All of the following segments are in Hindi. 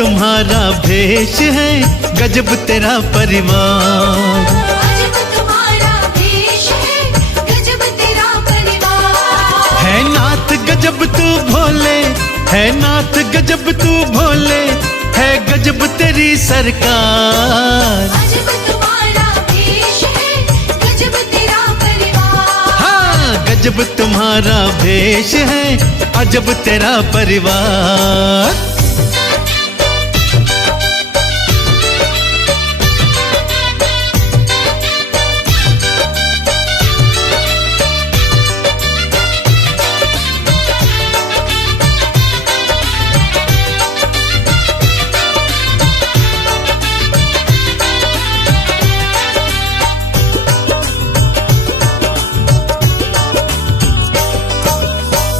तुम्हारा भेष है, गजब तेरा परिवार। अजब तुम्हारा भेष है, गजब तेरा परिवार। है नाथ गजब तू भोले, है नाथ गजब तू भोले, है गजब तेरी सरकार। अजब तुम्हारा भेष है, गजब तेरा परिवार। हाँ, गजब तुम्हारा भेष है, अजब तेरा परिवार।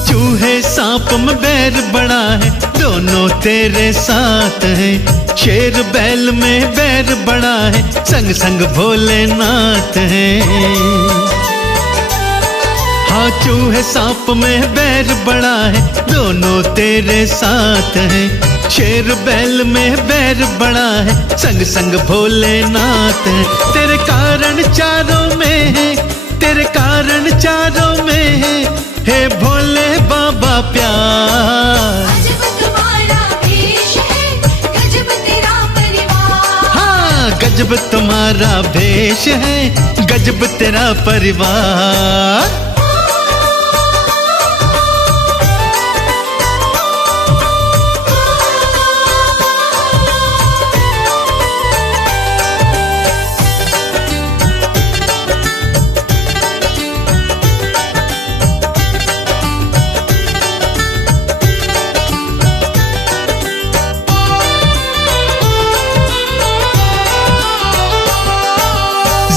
चूहे सांप में बैर बड़ा है, दोनों तेरे साथ हैं। शेर बैल में बैर बड़ा है, संग संग भोलेनाथ हैं। हाँ, चूहे सांप में बैर बड़ा है, दोनों तेरे साथ हैं। शेर बैल में बैर बड़ा है, संग संग भोलेनाथ हैं। तेरे कारण चारों में है, तेरे कारण चारों में है, हे भोले बाबा प्यार। अजब तुम्हारा भेष है, गजब तेरा परिवार। हाँ, गजब तुम्हारा भेष है, गजब तेरा परिवार।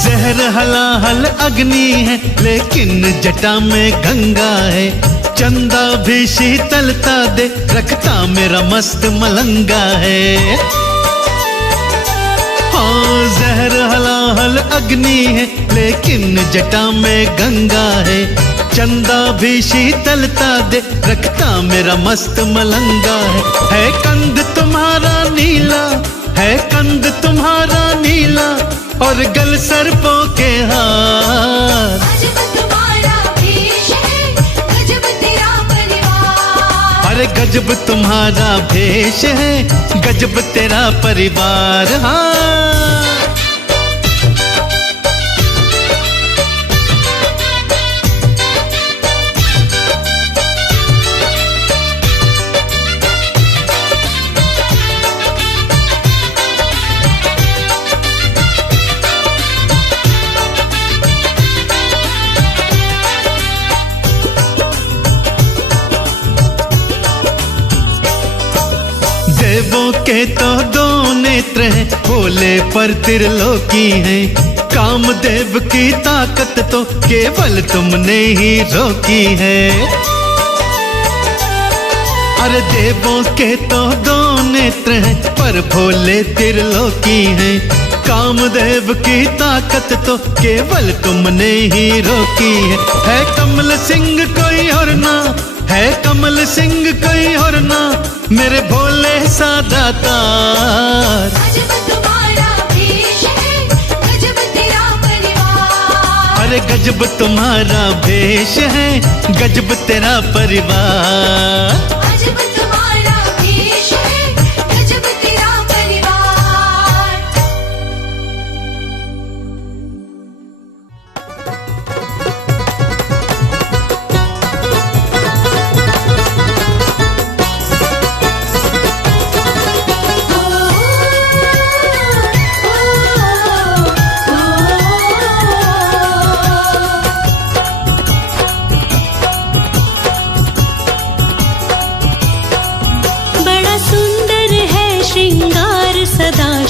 जहर हलाहल अग्नि है, लेकिन जटा में गंगा है। चंदा भी शीतलता दे, रखता मेरा मस्त मलंगा है। हाँ, जहर हलाहल अग्नि है, लेकिन जटा में गंगा है। चंदा भी शीतलता दे, रखता मेरा मस्त मलंगा है कंद तुम्हारा नीला, है कंद तुम्हारा नीला, और गल सर्पों के हार। अजब तुम्हारा भेष है, गजब तेरा परिवार। अरे गजब तुम्हारा भेष है, गजब तेरा परिवार। हाँ, देवों के तो दो नेत्र हैं, भोले पर त्रिलोकी हैं। कामदेव की ताकत तो केवल तुमने ही रोकी है। अरे देवों के तो दो नेत्र हैं, पर भोले त्रिलोकी हैं। कामदेव की ताकत तो केवल तुमने ही रोकी है कमल सिंह कोई और ना, है कमल सिंह कोई और ना, मेरे भोले सा दातार। अजब तुम्हारा भेष है, गजब तेरा परिवार। अरे गजब तुम्हारा भेष है, गजब तेरा परिवार। अजब तुम्हारा भेष है, गजब तेरा परिवार।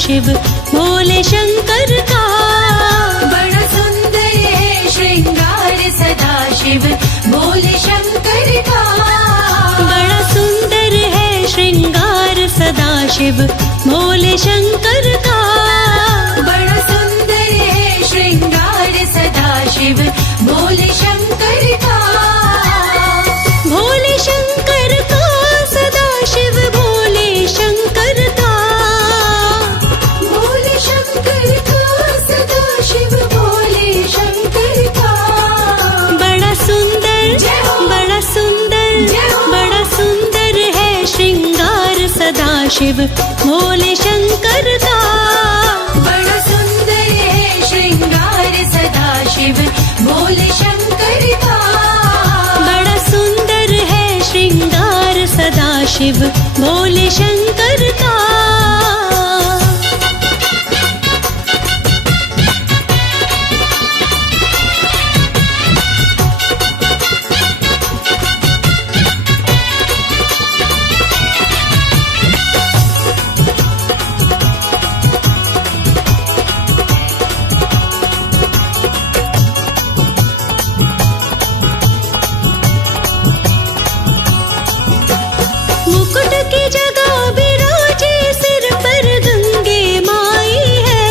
शिव भोले शंकर का बड़ा सुंदर है श्रृंगार सदा शिव भोले शंकर का। बड़ा सुंदर है श्रृंगार सदा शिव भोले शंकर का। बड़ा सुंदर है श्रृंगार सदा शिव भोले शंकर का। भोले शंकर का सदा शिव भोले शंकर का। भोले शंकर का। बड़ा सुंदर है श्रृंगार सदाशिव भोले शंकर का। बड़ा सुंदर है श्रृंगार सदाशिव भोले शंकर का। मुकुट की जगह विराजे सिर पर गंगे माई है।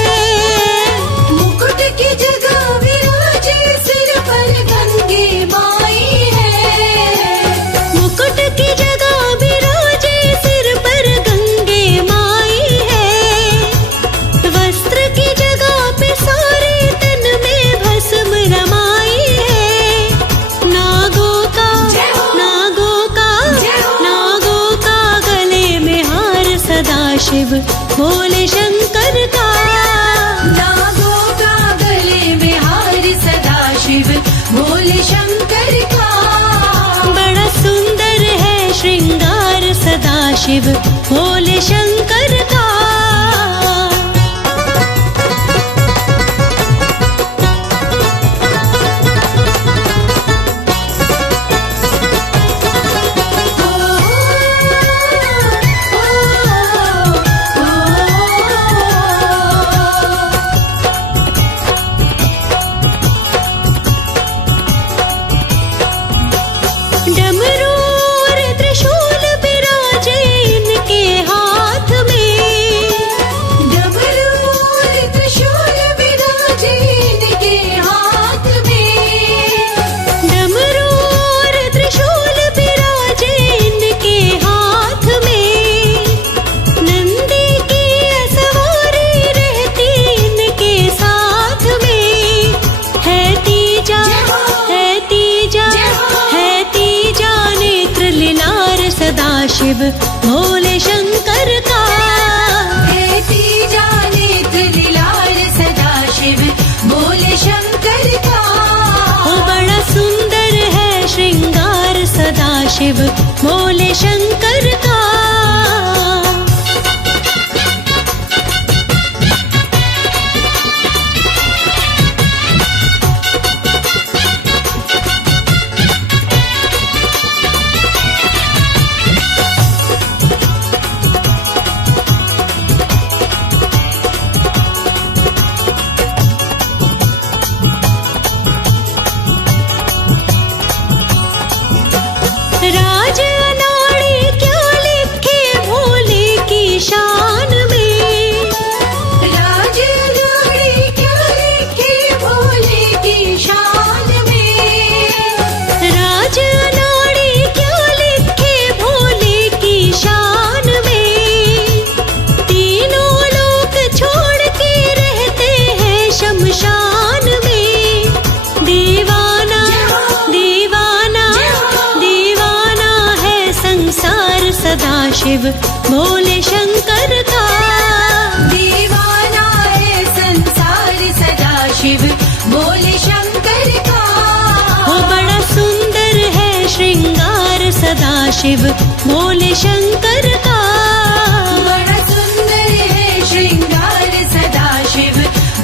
मुकुट की जगह विराजे सिर पर गंगे माई है। मुकुट की जगह विराजे सिर पर गंगे माई है। वस्त्र की जगह पे सारे तन में भस्म रमाई है। नागों का नागों का नागों का गले में हार सदाशिव भोले शंकर का। नागों का गले में हार सदाशिव भोले शंकर का। बड़ा सुंदर है श्रृंगार सदाशिव भोले शंकर का। डमरू और त्रिशूल विराजे इनके हाथ में। डमरू और त्रिशूल विराजे इनके हाथ में। डमरू और त्रिशूल विराजे इनके हाथ में। नंदी की सवारी रहती इनके साथ में। है तीजा है तीजा है तीजा नेत्र लीलार सदाशिव भोले शंकर का। है तीजा नेत्र लीलार सदाशिव भोले शंकर का। वो बड़ा सुंदर है श्रृंगार सदाशिव भोले शंकर का। राज अनाड़ी क्या लिखे भोले की शान में। राज अनाड़ी क्या लिखे भोले की शान में। राज अनाड़ी क्या लिखे भोले की शान में। तीनों लोक छोड़ के रहते हैं शमशान में। दीवाना दीवाना दीवाना है संसार सदाशिव भोले शंकर का। दीवाना है संसार सदाशिव भोले शंकर का। वो बड़ा सुंदर है श्रृंगार सदाशिव भोले शंकर का। बड़ा सुंदर है श्रृंगार सदाशिव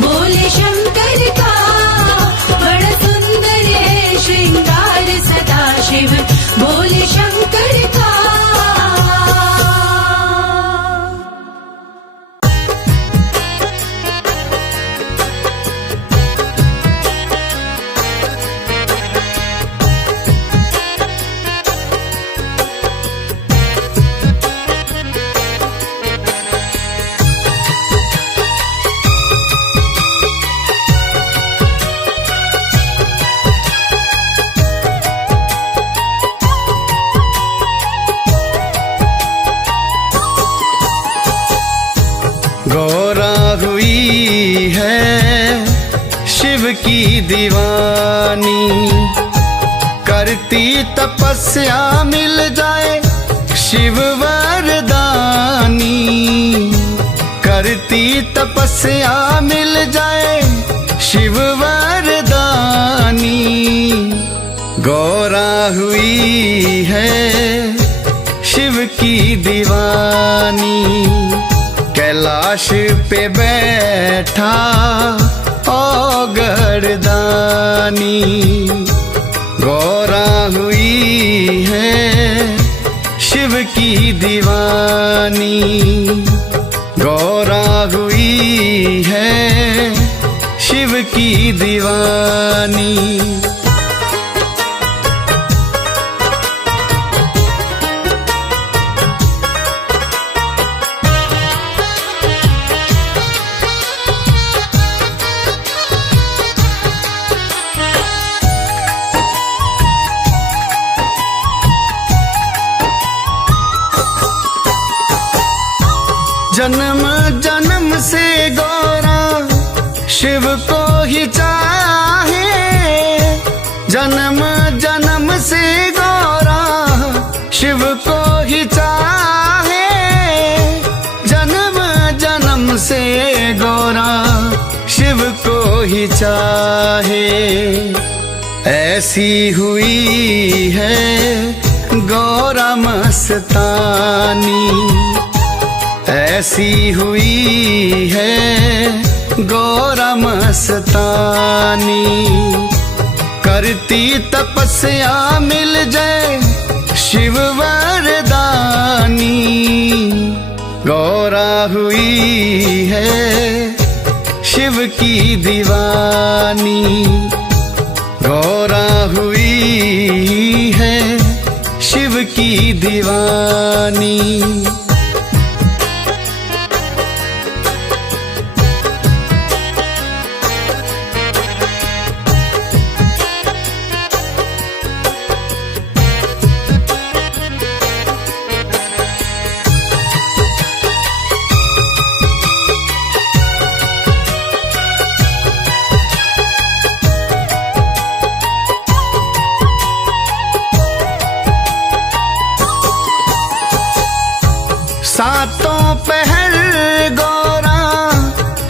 भोले शंकर का। बड़ा सुंदर है श्रृंगार सदाशिव भोले शंकर का। की दीवानी, करती तपस्या मिल जाए शिव वरदानी। करती तपस्या मिल जाए शिव वरदानी। गौरा हुई है शिव की दीवानी, कैलाश पे बैठा ओ गर्दानी। गौरा हुई है शिव की दीवानी, गौरा हुई है शिव की दीवानी। जन्म जन्म से गौरा शिव को ही चाहे, जन्म जन्म से गौरा शिव को ही चाहे, जन्म जन्म से गौरा शिव को ही चाहे। ऐसी हुई है गौरा मस्तानी, ऐसी हुई है गौरा मस्तानी। करती तपस्या मिल जाए शिव वरदानी। गौरा हुई है शिव की दीवानी, गौरा हुई है शिव की दीवानी। सातों पहर गौरा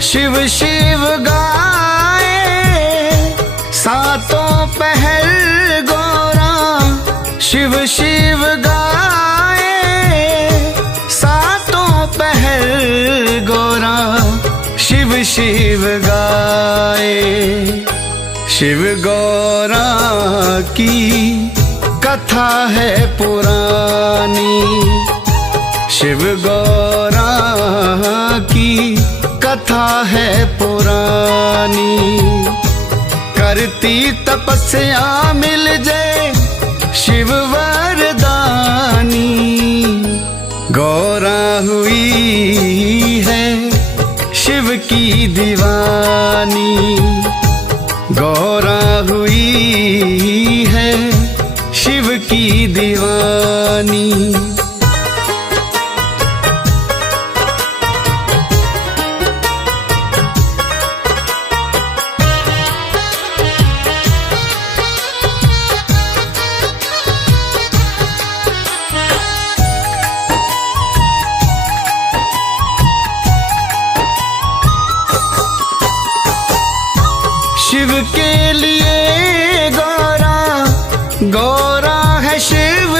शिव शिव गाए, सातों पहर गौरा शिव शिव गाए, सातों पहर गौरा शिव शिव गाए। शिव गौरा की कथा है पुरानी, शिव गौरा की कथा है पुरानी। करती तपस्या मिल जाए शिव वरदानी। गौरा हुई है शिव की दीवानी, गौरा हुई है शिव की दीवानी। शिव के लिए गौरा, गौरा है शिव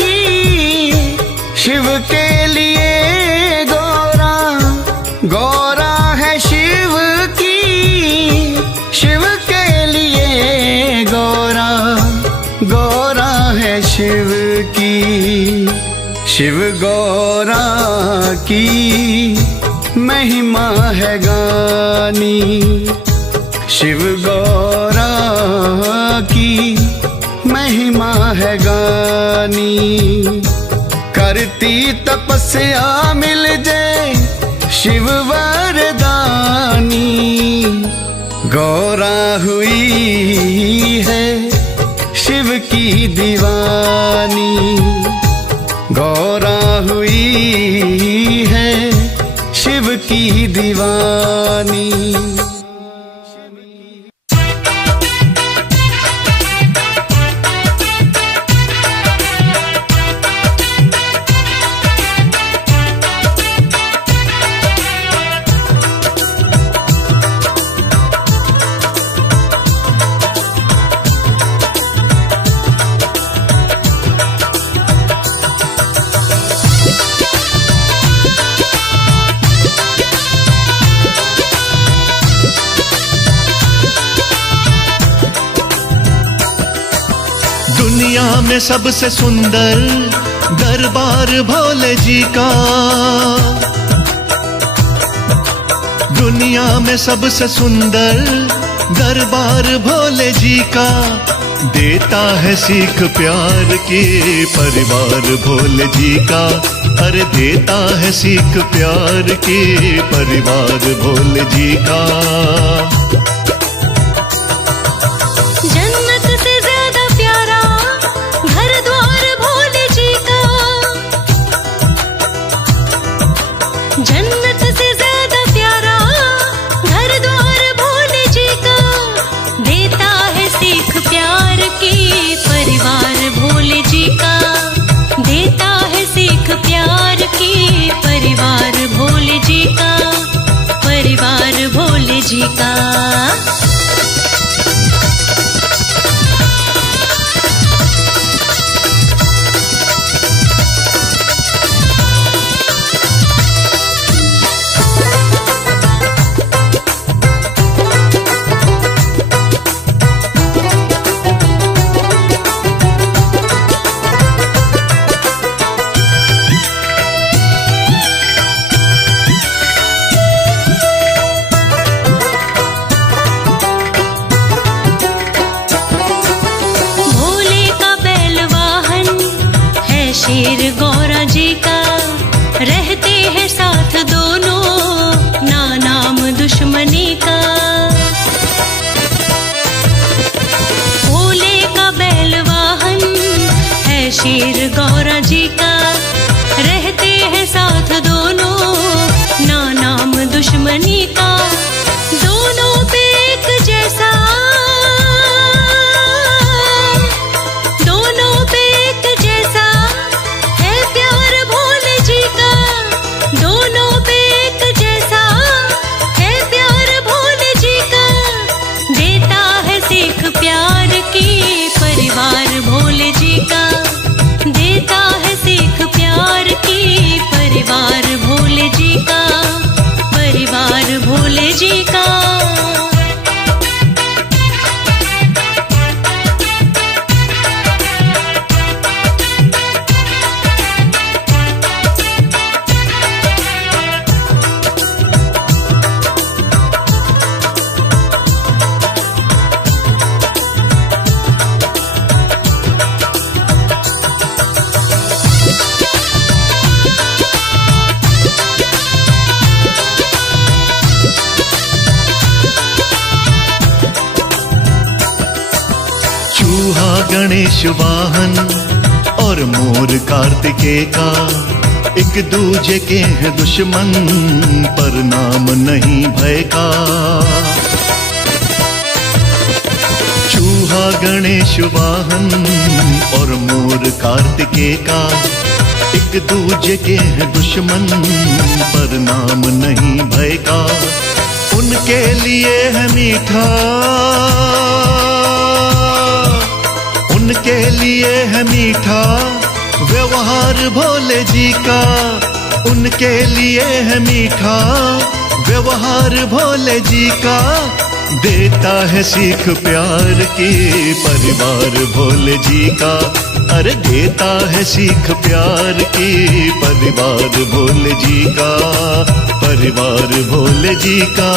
की। शिव के लिए गौरा, गौरा है शिव की। शिव के लिए गौरा, गौरा है शिव की। शिव गौरा की महिमा है गानी, शिव गौरा की महिमा है गानी। करती तपस्या मिल जाए शिव वरदानी। गौरा हुई है शिव की दीवानी, गौरा हुई है शिव की दीवानी। में सबसे सुंदर दरबार भोले जी का, दुनिया में सबसे सुंदर दरबार भोले जी का, देता है सीख प्यार की परिवार भोले जी का, अरे देता है सीख प्यार की परिवार भोले जी का। जन्नत से ज्यादा प्यारा घर द्वार भोले जी का, जन्नत से ज्यादा प्यारा घर द्वार भोले जी का, देता है सीख प्यार की परिवार भोले जी का, देता है सीख प्यार की परिवार भोले जी का, परिवार भोले जी का। शेर गौरा जी का, रहते हैं साथ दोनों ना नाम दुश्मनी का। भोले का बैल वाहन है शेर गौरा जी का, रहते हैं साथ दोनों ना नाम दुश्मनी का। दोनों पे एक जैसा, दोनों पे एक जैसा है प्यार भोले जी का, दोनों पे एक जैसा है प्यार भोले जी का, देता है सीख प्यार की परिवार भोले जी का, देता है सीख प्यार की परिवार भोले जी का, परिवार भोले जी का। चूहा गणेश वाहन और मोर कार्तिकेय का, एक दूजे के हैं दुश्मन पर नाम नहीं भय का। चूहा गणेश वाहन और मोर कार्तिकेय का, एक दूजे के हैं दुश्मन पर नाम नहीं भय का। उनके लिए है मीठा, उनके लिए है मीठा व्यवहार भोले जी का, उनके लिए है मीठा व्यवहार भोले जी का, देता है सीख प्यार की परिवार भोले जी का, अरे देता है सीख प्यार की परिवार भोले जी का, परिवार भोले जी का।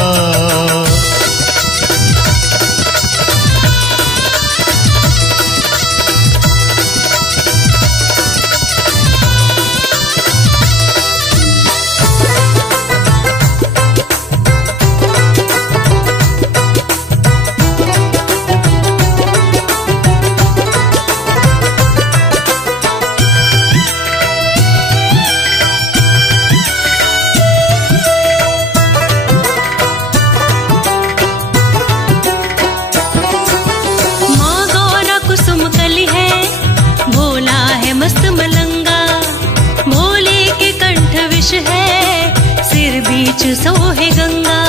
मस्त मलंगा भोले के कंठ विष है, सिर बीच सोहे गंगा।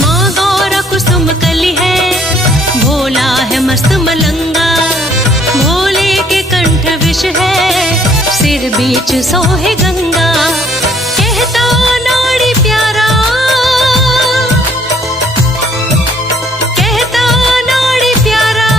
माँ गौरा कुसुम कली है, भोला है मस्त मलंगा, भोले के कंठ विष है, सिर बीच सोहे गंगा। कहता नाड़ी प्यारा, कहता नाड़ी प्यारा,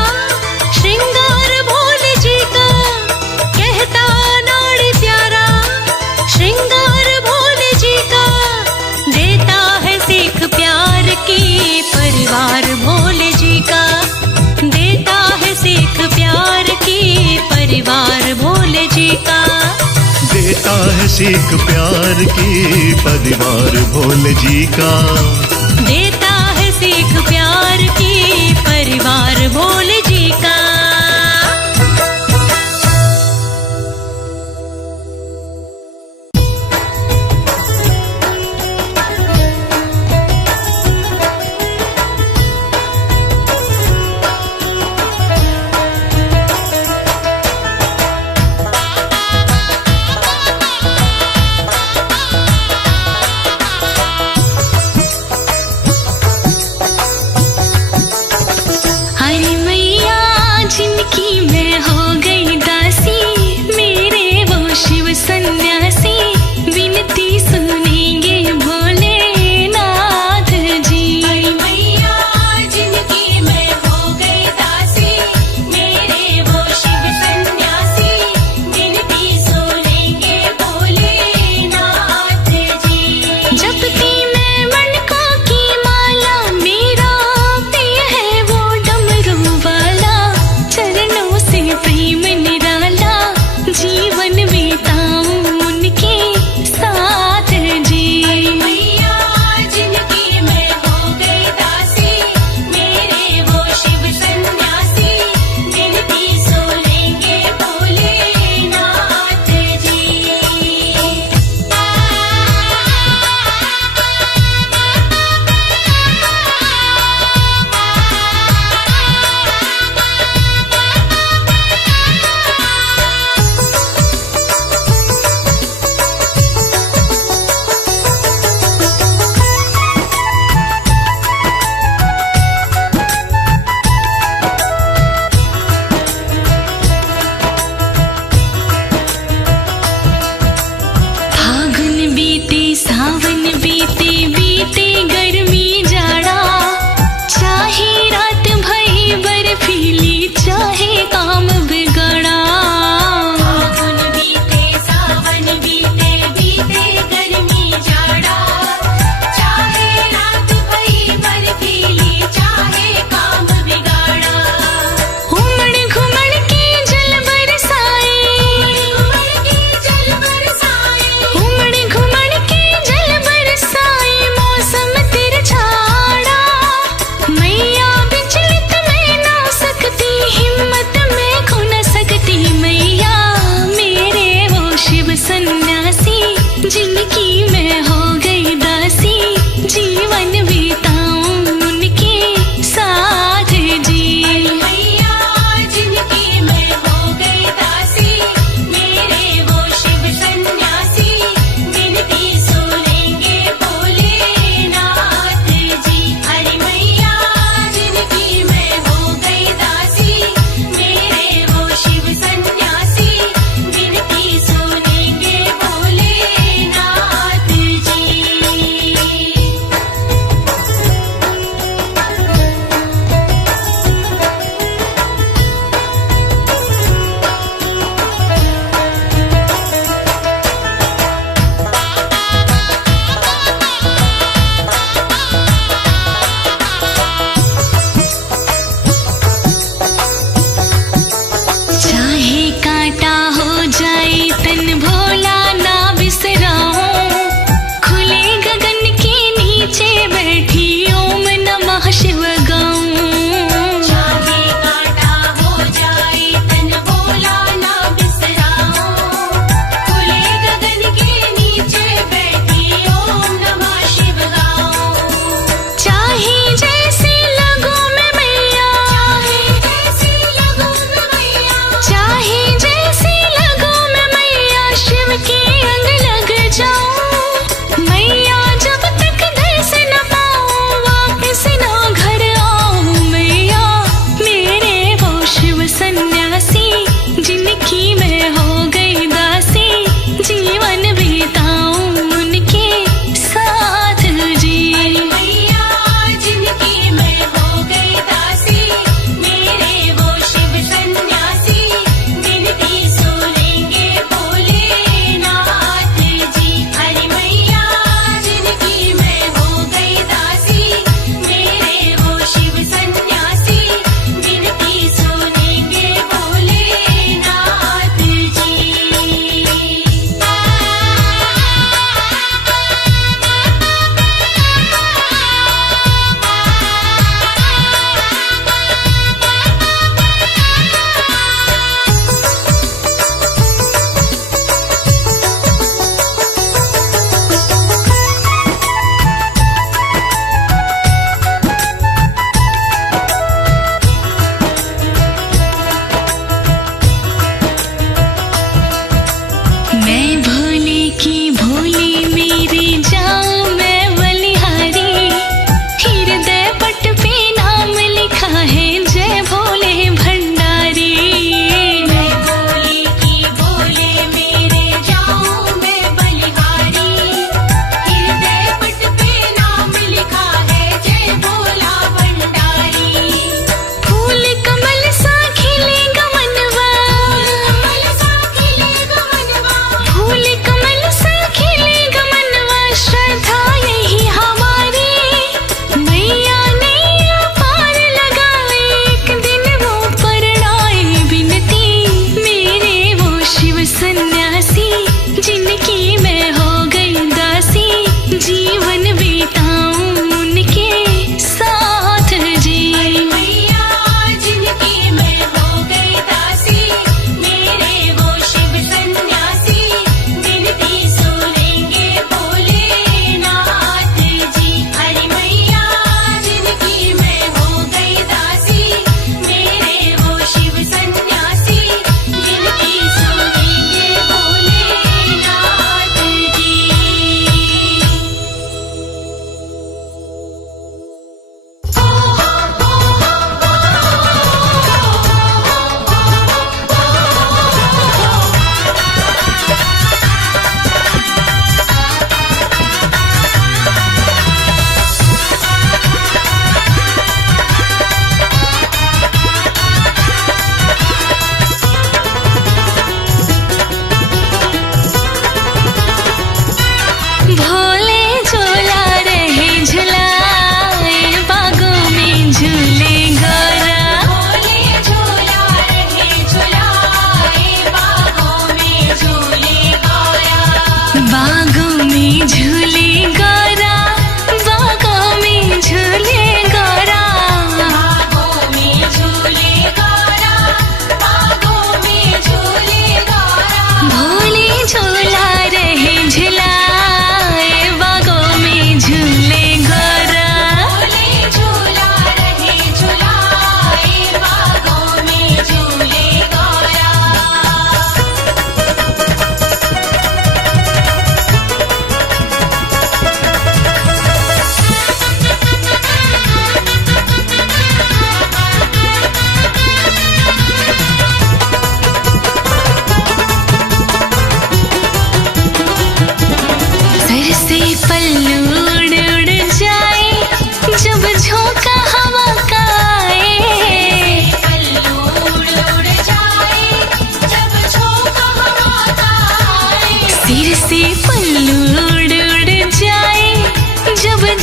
देता है सीख प्यार की परिवार भोले जी का। देता है सीख प्यार की परिवार भोले जी का। हरि मैया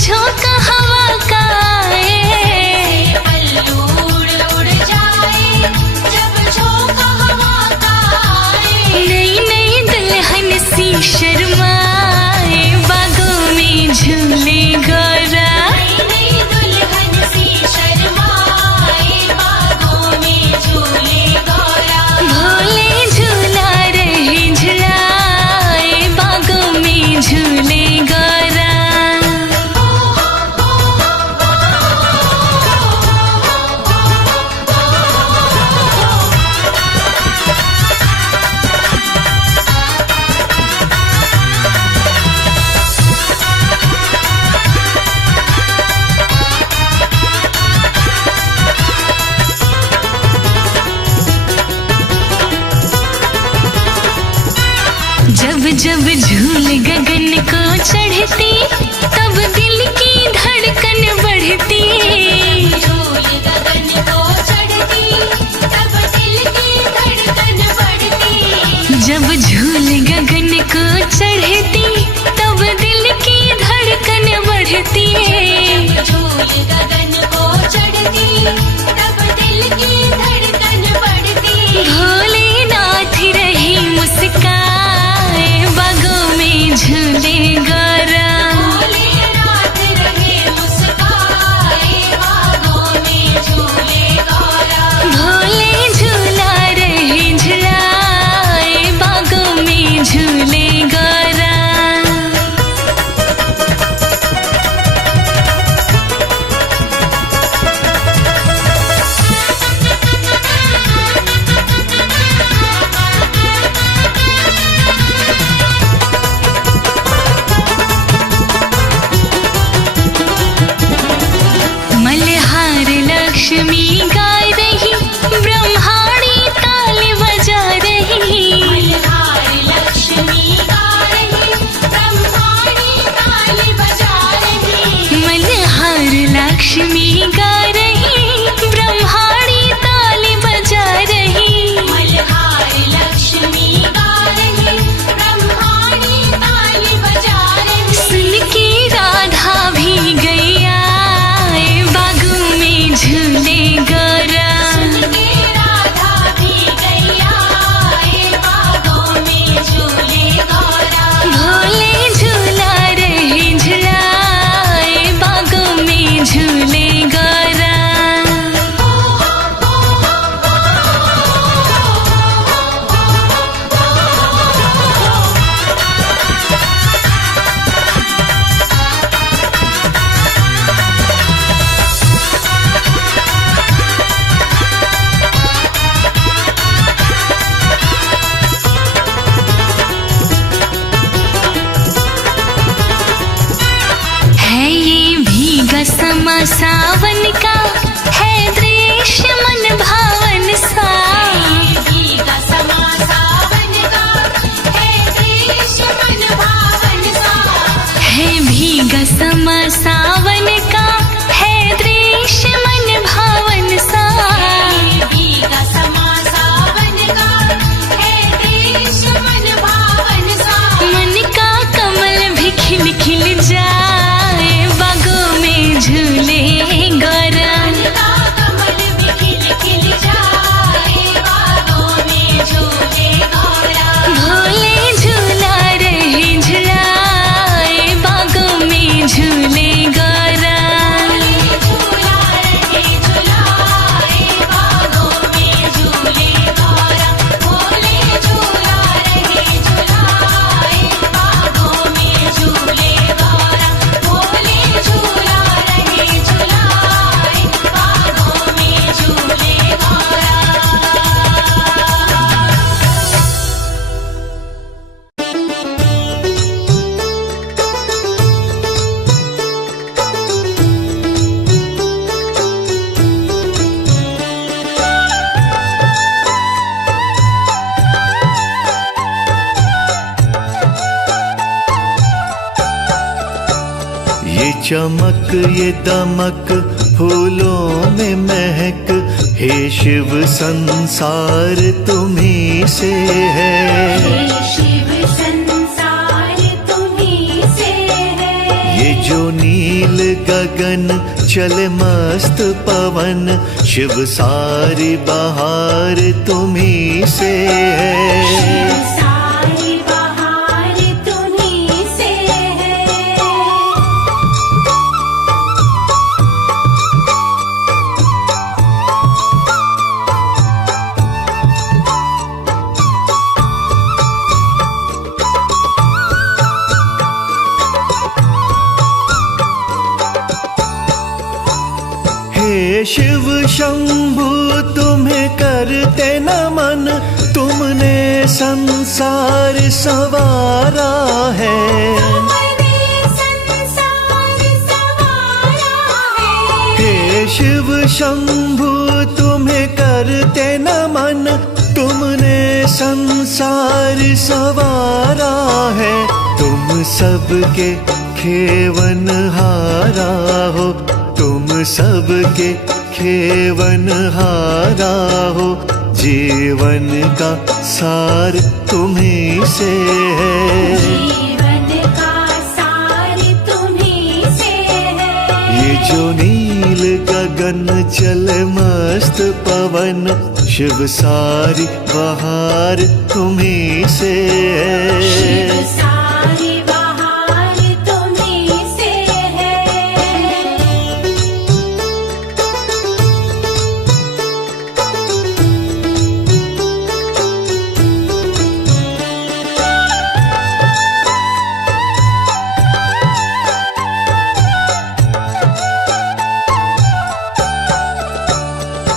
झोंका हवा का आए, पल्लू उड़ उड़ जाए जब झोंका हवा का आए। नई नई दुल्हन सी शर्माए, बागों में झूले गौरा। नई नई दुल्हन सी शर्माए, बागों में झूले गौरा। भोले झूला रहे झुलाए, बागों में झूले गौरा। जब जब झूल गगन को चढ़ती, तब दिल की धड़कन बढ़ती। झूल गगन को चढ़ती, तब दिल की धड़कन बढ़ती। जब झूल गगन को चढ़ती, तब दिल की धड़कन बढ़ती। झूल गगन को चढ़ती, तब दिल की धड़कन बढ़ती। भोलेनाथ रही मुस्काए, बागों में झूले गौरा। भोलेनाथ रहे मुस्काए, बागों में झूले गौरा। भोले झूला रहे झुलाए, बागों में झूले गौरा। मल्हार लक्ष्मी गा रही, ब्रह्माणी ताल बजा रही। मल्हार लक्ष्मी गा रही, ब्रह्माणी ताल बजा रही। मल्हार लक्ष्मी गा रही, ब्रह्माणी ताल बजा रही। मल्हार लक्ष्मी गा रही, ब्रह्माणी ताल बजा रही। सुन के राधा भी गई आए, बागों में झूले गौरा। के राधा भी गई आए, बागों में झूले गौरा। भोले झूला रहे झुलाए, बागों में झूले गौरा। है ये भीगा समा सावन का, है दृश्य मन भावन सा। भीगा समा सावन का, है दृश्य मन भावन सा। है भीगा समा सावन का, है दृश्य मन भावन सा। भीगा समा सावन का, है दृश्य मन भावन सा। मन का कमल भी खिल खिल जाए, बागों में झूले गौरा। का कमल भी खिल खिल जाए, बागों में झूले गौरा। भोले झूला रहे झुलाए, बागों में झूले गौरा। झूला रहे झुलाए, बागों में झूले गौरा। भोले झूला रहे झुलाए, बागों में झूले गौरा। भोले झूला रहे झुलाए, बागों में झूले गौरा। ये चमक ये दमक फूलों में महक, हे शिव संसार तुम्हीं से है। हे शिव संसार तुम्हीं से है। ये जो नील गगन चले मस्त पवन, शिव सारी बहार तुम्ही से है। सारी बहार तुम्हीं से है। हे शिव शंभु तुम्हें करते नमन, तुमने संसार संवारा है। तुमने संसार संवारा है। हे शिव शंभु तुम्हें करते नमन, तुमने संसार संवारा है। तुम सबके खेवन हारा हो, तुम सबके खेवन हारा हो, जीवन का सार तुम्ही से है। जीवन का सार तुम्हीं से है। ये जो नील गगन चले मस्त पवन, शिव सारी बहार तुम्ही से शिव है। सारी बहार तुम्हीं से है।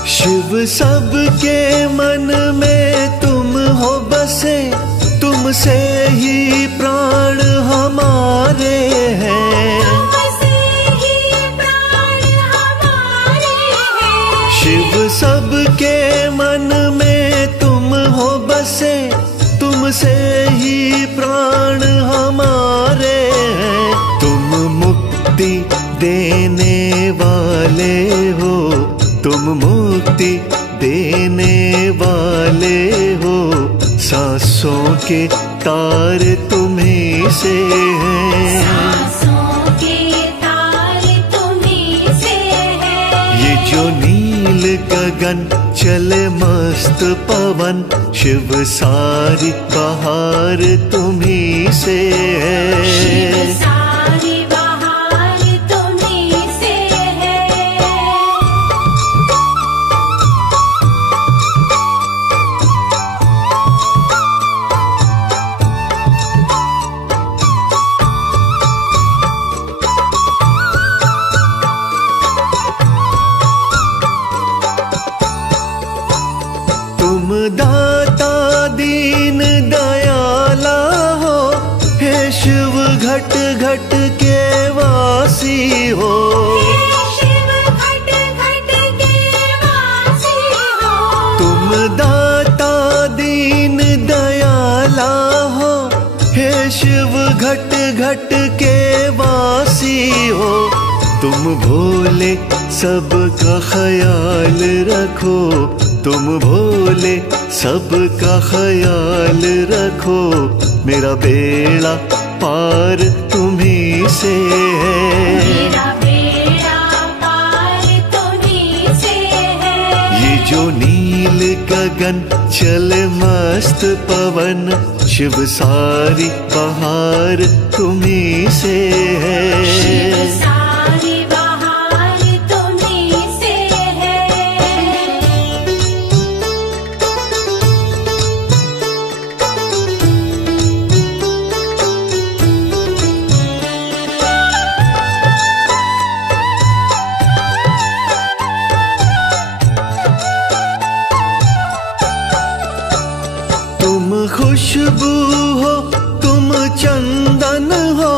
शिव सबके मन में तुम हो बसे, तुमसे ही प्राण हमारे हैं। तुमसे ही प्राण हमारे हैं। शिव सबके मन में तुम हो बसे, तुमसे ही प्राण हमारे हैं। तुम मुक्ति देने वाले हो, तुम मुक्ति देने वाले हो, सांसों के तार तुम्ही से हैं। सांसों के तार तुम्हीं से है। ये जो नील गगन चले मस्त पवन, शिव सारी बहार तुम्ही से शिव है। सारी बहार तुम्हीं से है। तुम दाता दीन दयाला हो, हे शिव घट घट के वासी हो। शिव घट घट के वासी हो। तुम दाता दीन दयाला हो, हे शिव घट घट के वासी हो। तुम भोले सबका ख्याल रखो, तुम भोले सबका ख्याल रखो, मेरा बेड़ा पार तुम्ही से है। मेरा बेड़ा पार तुम्हीं से है। ये जो नील गगन चले मस्त पवन, शिव सारी बहार तुम्ही से शिव है। सारी बहार तुम्हीं से है। तुम खुशबू हो, तुम चंदन हो,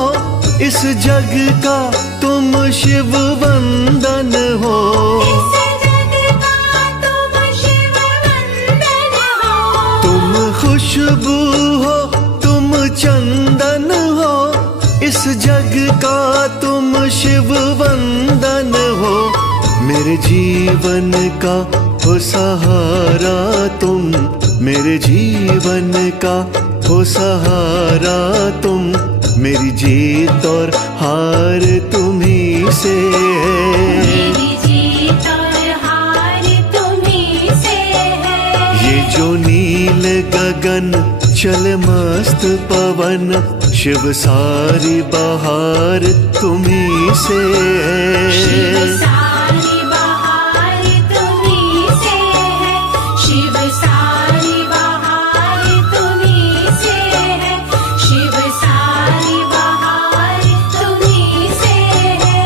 इस जग का तुम शिव वंदन हो। इस जग का तुम शिव वंदन हो। तुम खुशबू हो, तुम चंदन हो, इस जग का तुम शिव वंदन हो। मेरे जीवन का हो सहारा तुम, मेरे जीवन का हो सहारा तुम, मेरी जीत और हार तुम्ही से है। मेरी जीत और हार तुम्ही से है। ये जो नील गगन चल मस्त पवन, शिव सारी बहार तुम्ही से शिव है। सारी बहार तुम्ही से है। शिव सारी बहार तुम्ही से है। शिव सारी बहार तुम्ही से है।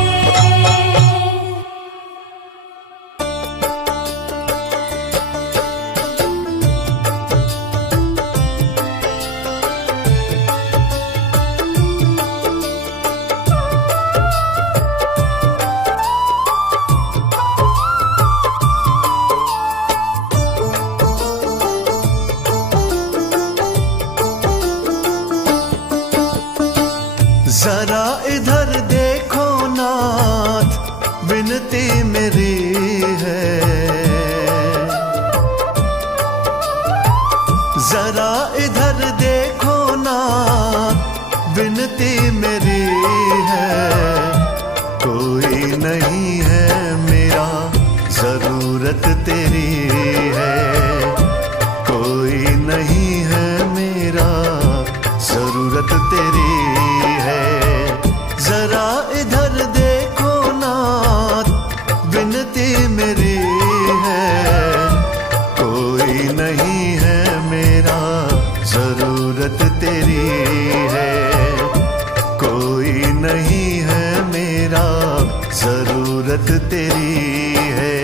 जरा इधर देखो नाथ, विनती मेरी है। जरा इधर देखो नाथ, विनती मेरी है। कोई नहीं है मेरा, जरूरत तेरी है। कोई नहीं है मेरा, जरूरत तेरी है। जरा इधर देखो नाथ, विनती मेरी है। कोई नहीं है मेरा, जरूरत तेरी है। कोई नहीं है मेरा, जरूरत तेरी है।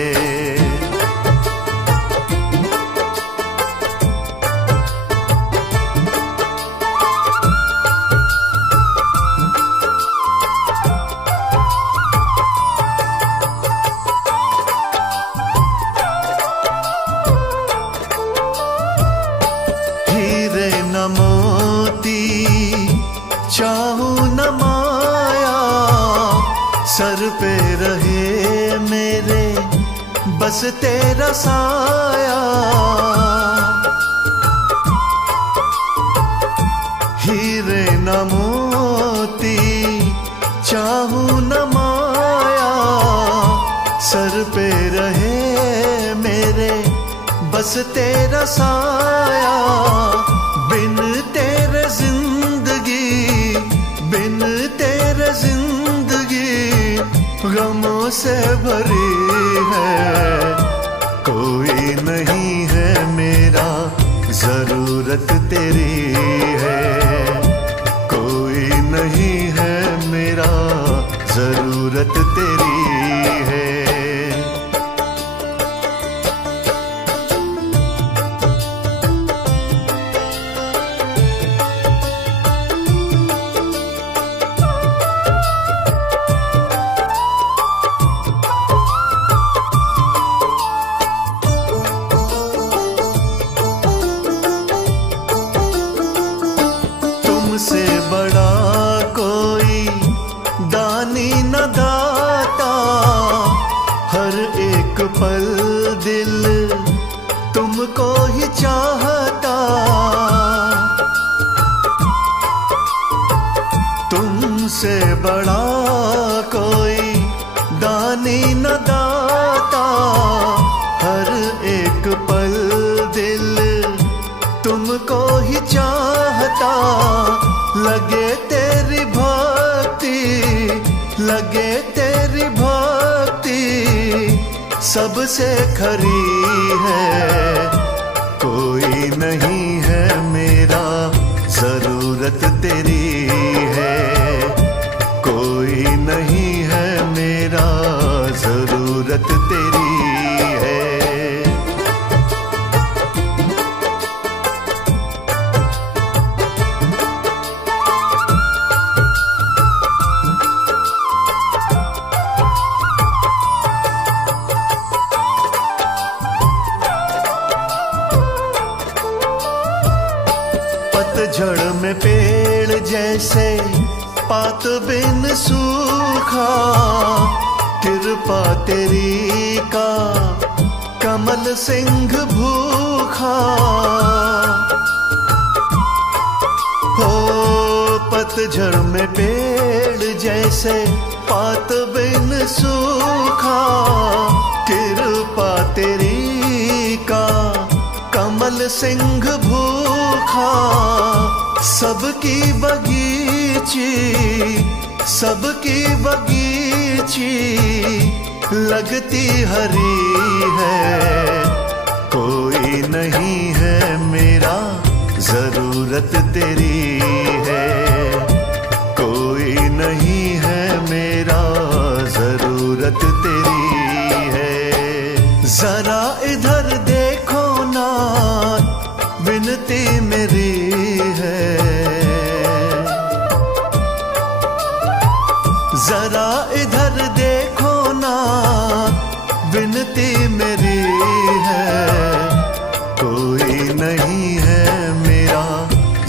हीरे न मोती चाहूं न माया, सर पे रहे मेरे बस तेरा साया। हीरे न मोती चाहूं न माया, सर पे रहे मेरे बस तेरा साया। बिन तेरे जिंदगी, बिन तेरे जिंदगी गमों से भरी है। कोई नहीं है मेरा, जरूरत तेरी है। कोई नहीं है मेरा, जरूरत तेरी है। तुमसे बड़ा कोई दानी न दाता, हर एक पल दिल तुमको ही चाहता। तुमसे बड़ा कोई दानी न दाता, हर एक पल दिल तुमको ही चाहता। लगे तेरी भक्ति, लगे तेरी भक्ति सबसे खरी है। कोई नहीं है मेरा, जरूरत तेरी है। कोई नहीं है मेरा, जरूरत तेरी है। पतझड़ में पेड़ जैसे पात बिन सूखा, कृपा तेरी का कमल सिंह भूखा। हो पत पतझड़ में पेड़ जैसे पात बिन सूखा, कृपा तेरी का कमल सिंह भूखा। सबकी बगीची लगती हरी है। कोई नहीं है मेरा, जरूरत तेरी है। कोई नहीं है मेरा, जरूरत तेरी है। जरा इधर देखो ना, विनती मेरी है। जरा इधर देखो ना, विनती मेरी है। कोई नहीं है मेरा,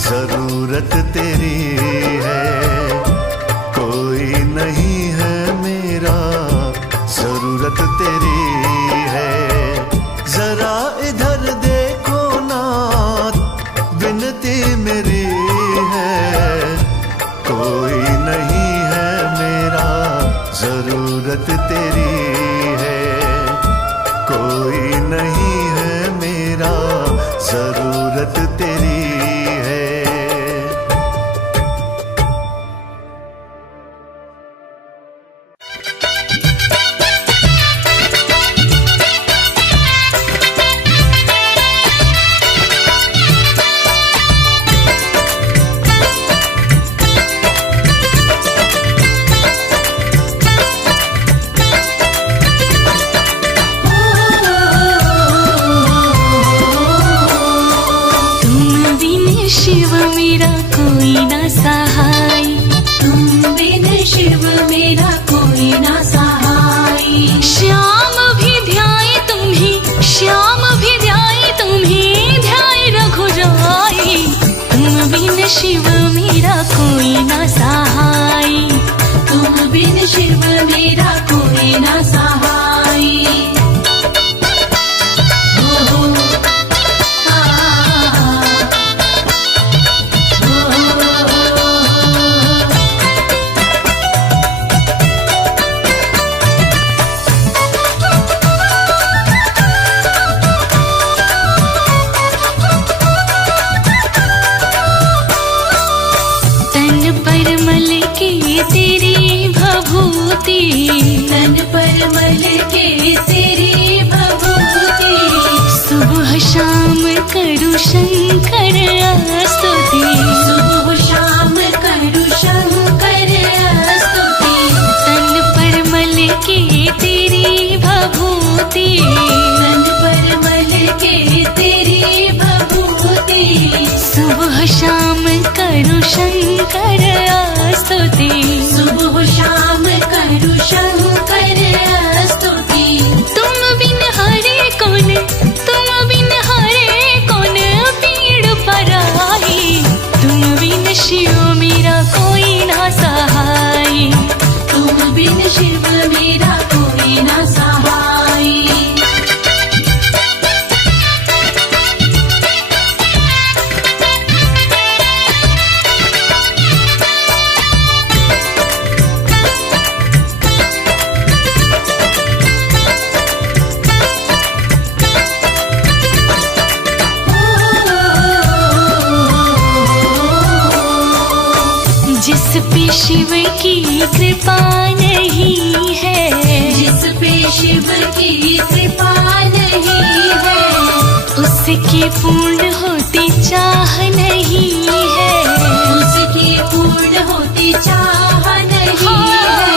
जरूरत तेरी है। कोई नहीं है मेरा, जरूरत तेरी है। जरा इधर देखो ना, विनती मेरी है। कोई नहीं है मेरा, जरूरत तेरी है। कोई नहीं है मेरा, जरूरत तेरी है। शिव मेरा कोई ना सहाय, तुम बिन शिव मेरा कोई ना सहाय। श्याम भी ध्याए तुम्हें, श्याम भी ध्याए तुम्हें, ध्याए रघुराई। तुम बिन शिव मेरा कोई ना सहाय, तुम बिन शिव मेरा कोई ना सहाय। तन पर मल के तेरी भभूति, सुबह शाम करूं शंकर स्तुति। सुबह शाम करूं शंकर स्तुति। तन पर मल के तेरी भभूति, तन पर मल के तेरी भभूति। सुबह शाम करूं शंकर स्तुति। सुबह शाम करूं शंकर स्तुति। तुम बिन हरे कौन, तुम बिन हरे कौन पीड़ पराई। तुम बिन शिव मेरा कोई ना सहाय, तुम बिन शिव मेरा कोई ना सहाय। जिस पे शिव की कृपा नहीं है, जिस पे शिव की कृपा नहीं है, उसकी पूर्ण होती चाह नहीं है। उसकी पूर्ण होती चाह नहीं है।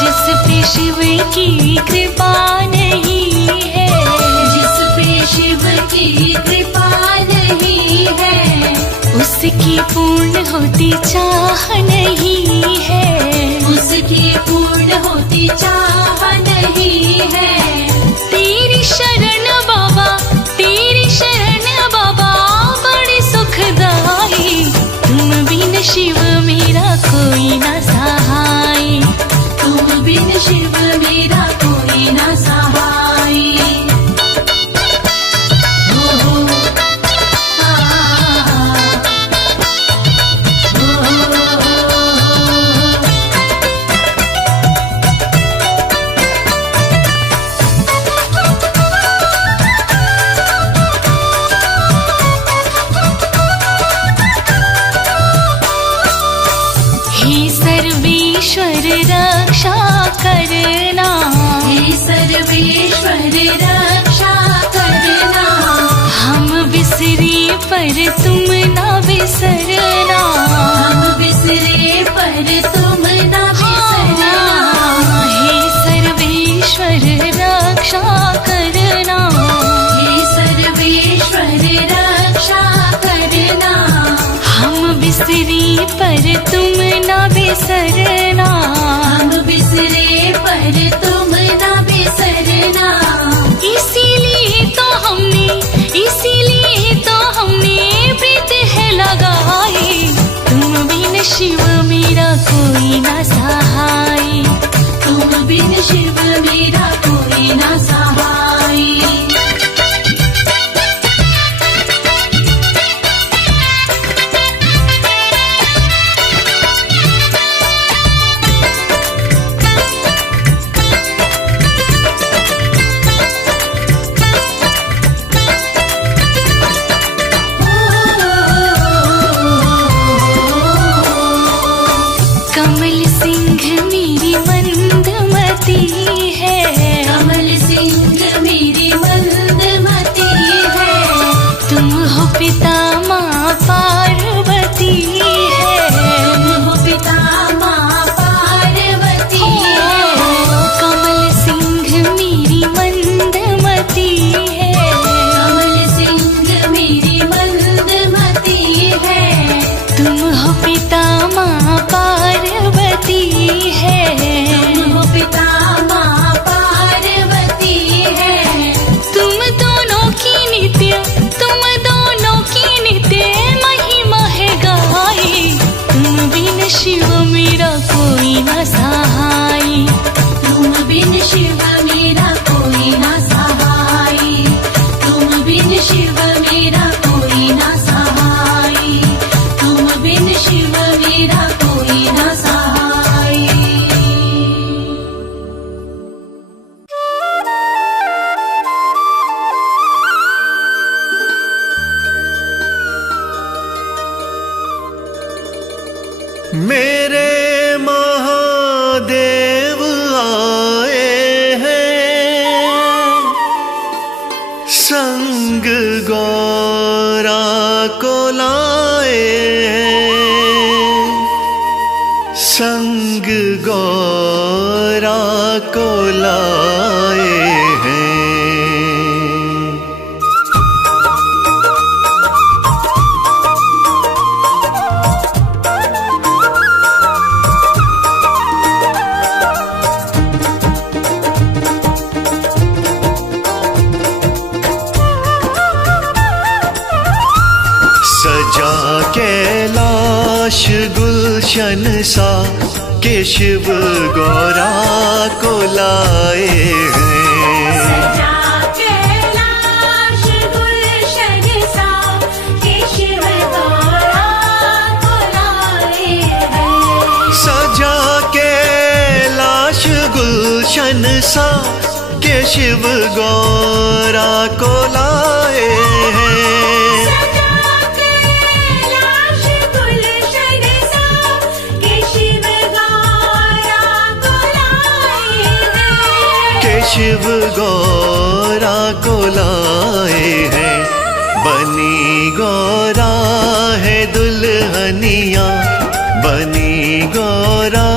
जिस पे शिव की कृपा नहीं है, जिस पे शिव की कृपा नहीं है, उसकी पूर्ण होती चाह नहीं है। उसकी पूर्ण होती चाह नहीं है। तेरी शरण बाबा, तेरी शरण बाबा बड़ी सुखदाई। तुम बिन शिव मेरा कोई ना सहाय, तुम बिन शिव मेरा कोई ना सहाय। ओ, आ, ओ, रक्षा करना, हे सर्वेश्वर रक्षा करना। हम बिसरे पर तुम ना बिसरना, हम बिसरे पर तुम न बिसरना। हे सर्वेश्वर रक्षा करना, हे सर्वेश्वर रक्षा करना। हम बिसरे पर तुम ना बिसरना, हम बिसरे पर तुम न बिसरना। इसीलिए तो हमने प्रीत है लगाई, तुम बिन शिव मेरा कोई ना सहाय, तुम बिन शिव मेरा कोई न सहाय। कमल सिंह मेरी मंदमती है, कमल सिंह मेरी मंदमती है। तुम हो पिता माँ पार्वती है, तुम हो पिता माँ पार्वती है। कमल सिंह मेरी मंदमती है, कमल सिंह मेरी मंदमती है। तुम हो पिता माँ पार्वती है, तुम हो पिता माँ पार्वती है। तुम दोनों की नित्य महिमा है गाई, तुम बिन शिव मेरा कोई ना सहाय, तुम बिन शिव मेरा कोई न सहाय। तुम बिन शिव मेरा कोई न सहाय। तुम बिन शिव मेरा कोई न सहाय। मेरे महादेव आए हैं, संग गौरा को लाए हैं, संग गौरा को लाए हैं। सजा कैलाश गुलशन सा केशव गौरा को लाए हैं। सजा कैलाश गुलशन सा केशव गौरा को लाए हैं। सजा कैलाश गुलशन सा केशव गौरा को लाए हैं। सजा कैलाश गुलशन सा केशव गौरा को लाए हैं। केशव गौरा को लाए हैं। बनी गौरा है दुल्हनिया, बनी गौरा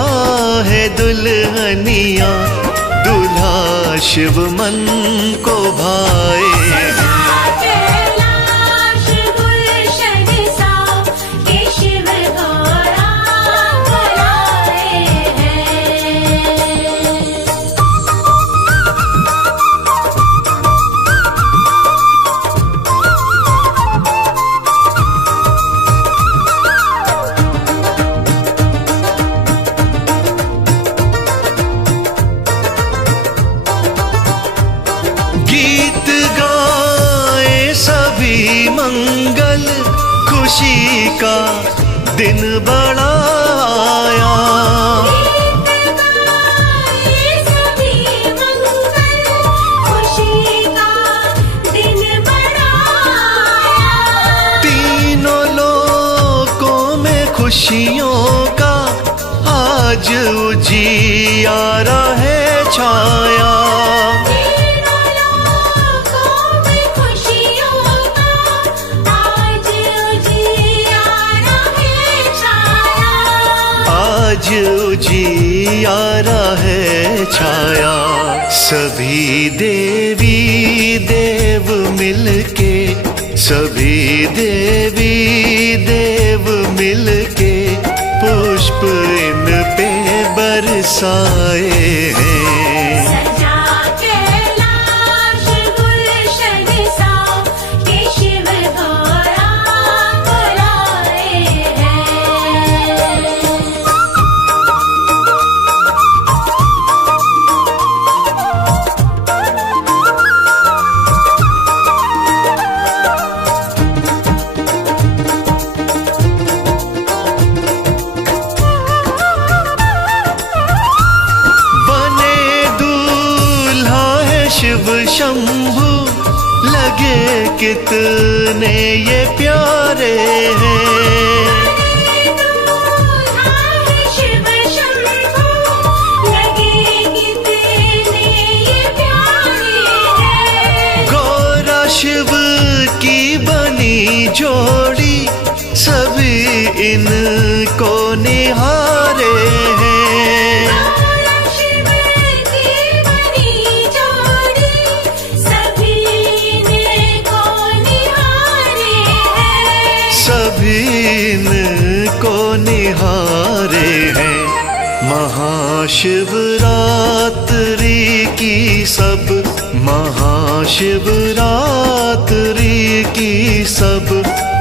है दुल्हनिया, दूल्हा शिव मन को भाए। कैलाश गुलशन सा केशव गौरा को लाए हैं। गीत गाए सभी मंगल, खुशी का दिन बड़ा आया। ये सभी मंगल, खुशी का दिन बड़ा आया। तीनों लोकों में खुशियों का आज उजियारा सभी देवी देव मिलके, सभी देवी देव मिलके पुष्प इन पे बरसाए हैं। सजा कैलाश गुलशन सा के शिव गौरा बुलाए हैं। बने दूल्हा है शिव शंभु, लगे कितने ये प्यारे हैं। शिव शंभु लगे कितने ये प्यारे हैं। गौरा शिव की बनी जोड़ी, सभी इनको निहारे हैं। गौरा शिव की बनी जोड़ी, सभी इनको निहारे हैं। सभी इनको निहारे हैं। महाशिवरात्रि की सब, महाशिवरात्रि की सब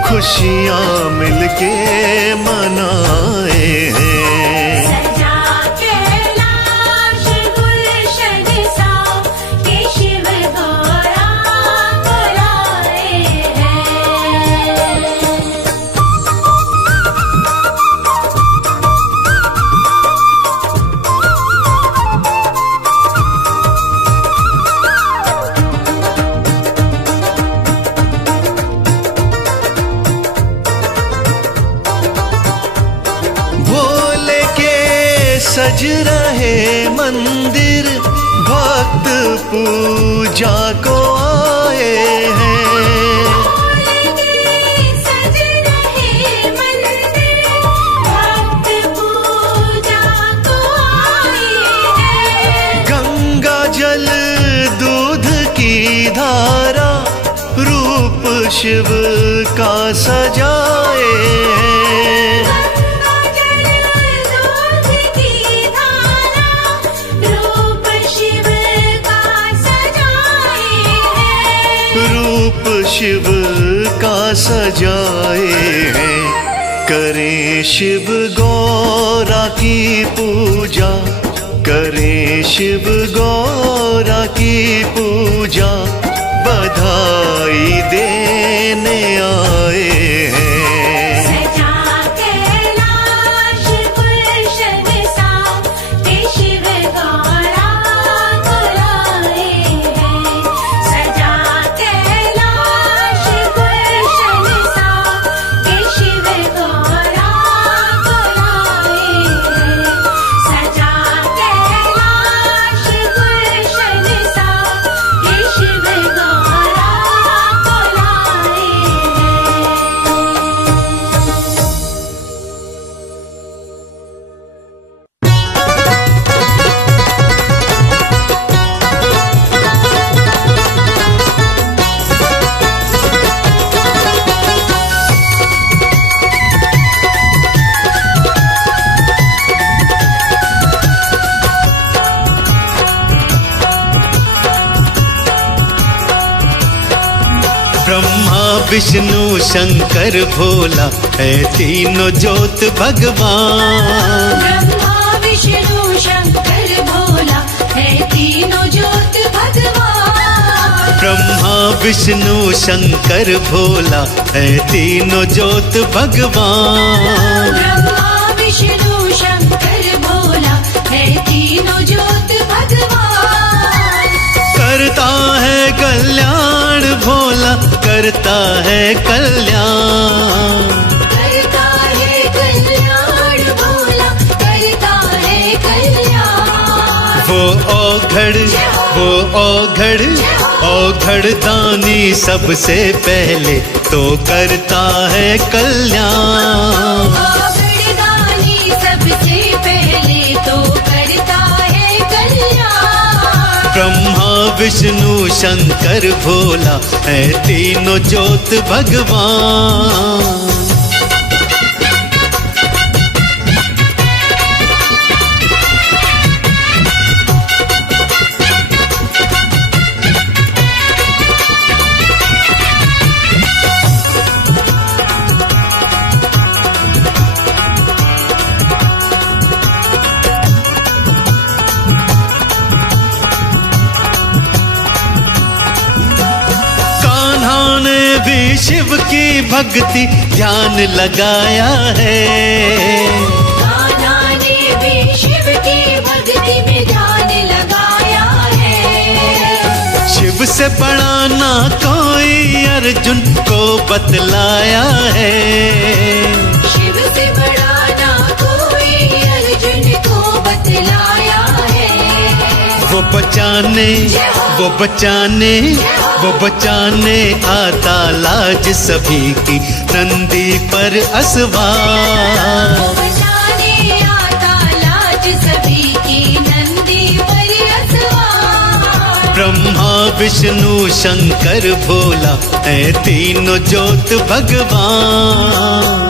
खुशियाँ मिलके मनाए हैं। सजा कैलाश गुलशन सा के शिव गौरा बुलाए हैं। भोले के सज रहे मंदिर, भक्त पूजा को आए हैं। सज रहे मंदिर, भक्त पूजा को आए हैं। गंगा जल दूध की धारा, रूप शिव का सजाए हैं। गंगा जल दूध की धारा, रूप शिव का सजाए हैं। रूप शिव का सजाए हैं। करें शिव गौरा की पूजा, करें शिव गौरा की पूजा, बधाई देने आए हैं। सजा कैलाश गुलशन सा के शिव गौरा बुलाए हैं। सजा कैलाश गुलशन सा के शिव गौरा बुलाए हैं। सजा कैलाश गुलशन सा के शिव गौरा बुलाए ब्रह्मा विष्णु शंकर भोला है तीनों ज्योत भगवान। ब्रह्मा विष्णु शंकर भोला है तीनों ज्योत भगवान। ब्रह्मा विष्णु शंकर भोला है तीनों ज्योत भगवान। ब्रह्मा विष्णु शंकर भोला है तीनों ज्योत भगवान। करता है कल्याण भोला, करता है कल्याण। करता है कल्याण भोला, करता है कल्याण। वो औघड़ दानी सबसे पहले तो करता है कल्याण। औघड़दानी सबसे पहले तो करता है कल्याण। ब्रह्मा विष्णु शंकर भोला है तीनों ज्योत भगवान। भी शिव की भक्ति ध्यान लगाया है। कान्हा ने भी शिव की भक्ति में ध्यान लगाया है। शिव से बड़ा ना कोई अर्जुन को बतलाया है। शिव से बड़ा ना कोई अर्जुन को बतलाया है। वो बचाने आता लाज सभी की नंदी पर असवार। वो बचाने आता लाज सभी की नंदी पर असवार। ब्रह्मा विष्णु शंकर भोला है तीनों ज्योत भगवान।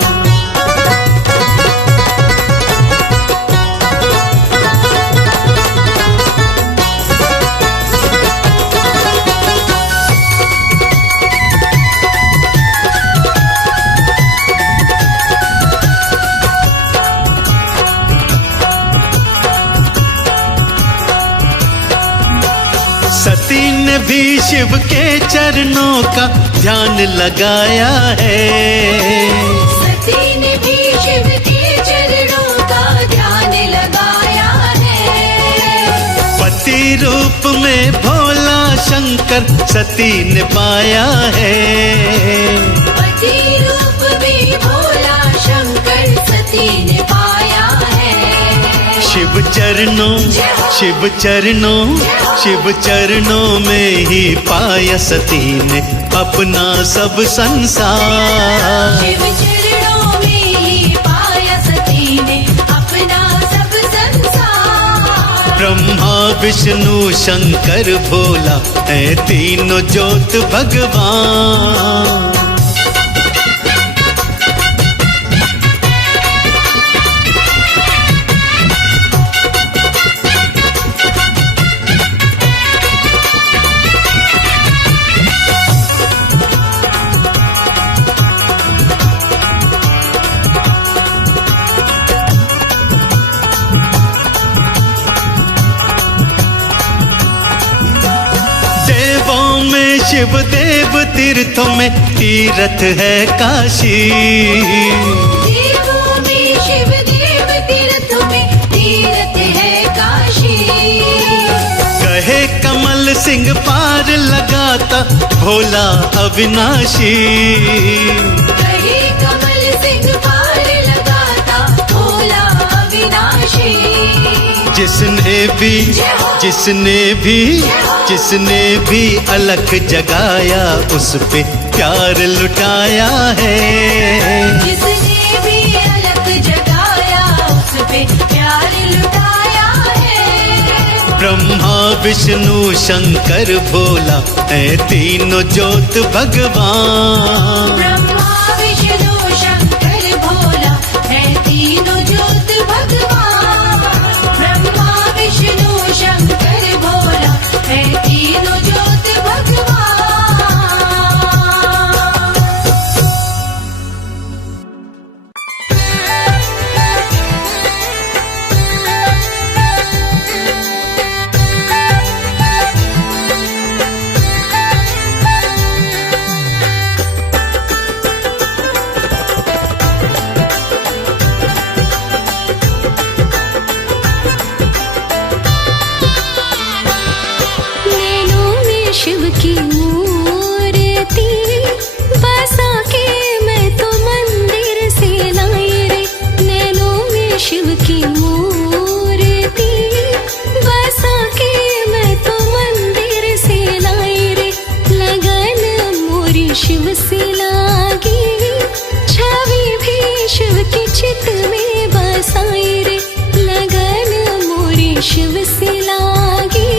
सती ने भी शिव के चरणों का ध्यान लगाया है। सती ने भी शिव के चरणों का ध्यान लगाया है। पति रूप में भोला शंकर सती ने पाया है। पति रूप में भोला शंकर सती ने पाया है। शिव चरणों में ही पाया सती ने अपना सब संसार। शिव चरणों में ही पाया सती ने अपना सब संसार। ब्रह्मा विष्णु शंकर भोला है तीनों ज्योत भगवान। शिव देव तीर्थों में तीर्थ है काशी। देवों में शिव देव तीर्थों में तीर्थ है काशी। कहे कमल सिंह पार लगाता भोला अविनाशी। कहे कमल सिंह पार लगाता भोला अविनाशी। जिसने भी अलख जगाया उस पे प्यार लुटाया है। जिसने भी अलख जगाया उस पे प्यार लुटाया है। ब्रह्मा विष्णु शंकर भोला है तीनों ज्योत भगवान। ब्रह्मा विष्णु शंकर भोला है तीनों ज्योत भगवान। ब्रह्मा विष्णु शंकर भोला है तीनों ज्योत भगवान। शिव की मूर्ति बसा के मैं तो मंदिर से लाई रे। नैनों में शिव की मूर्ति बसा के मैं तो मंदिर से लाई रे। लगन मोरी शिव से लागी छवि भी शिव की चित में बसाई रे। लगन मोरी शिव से लागी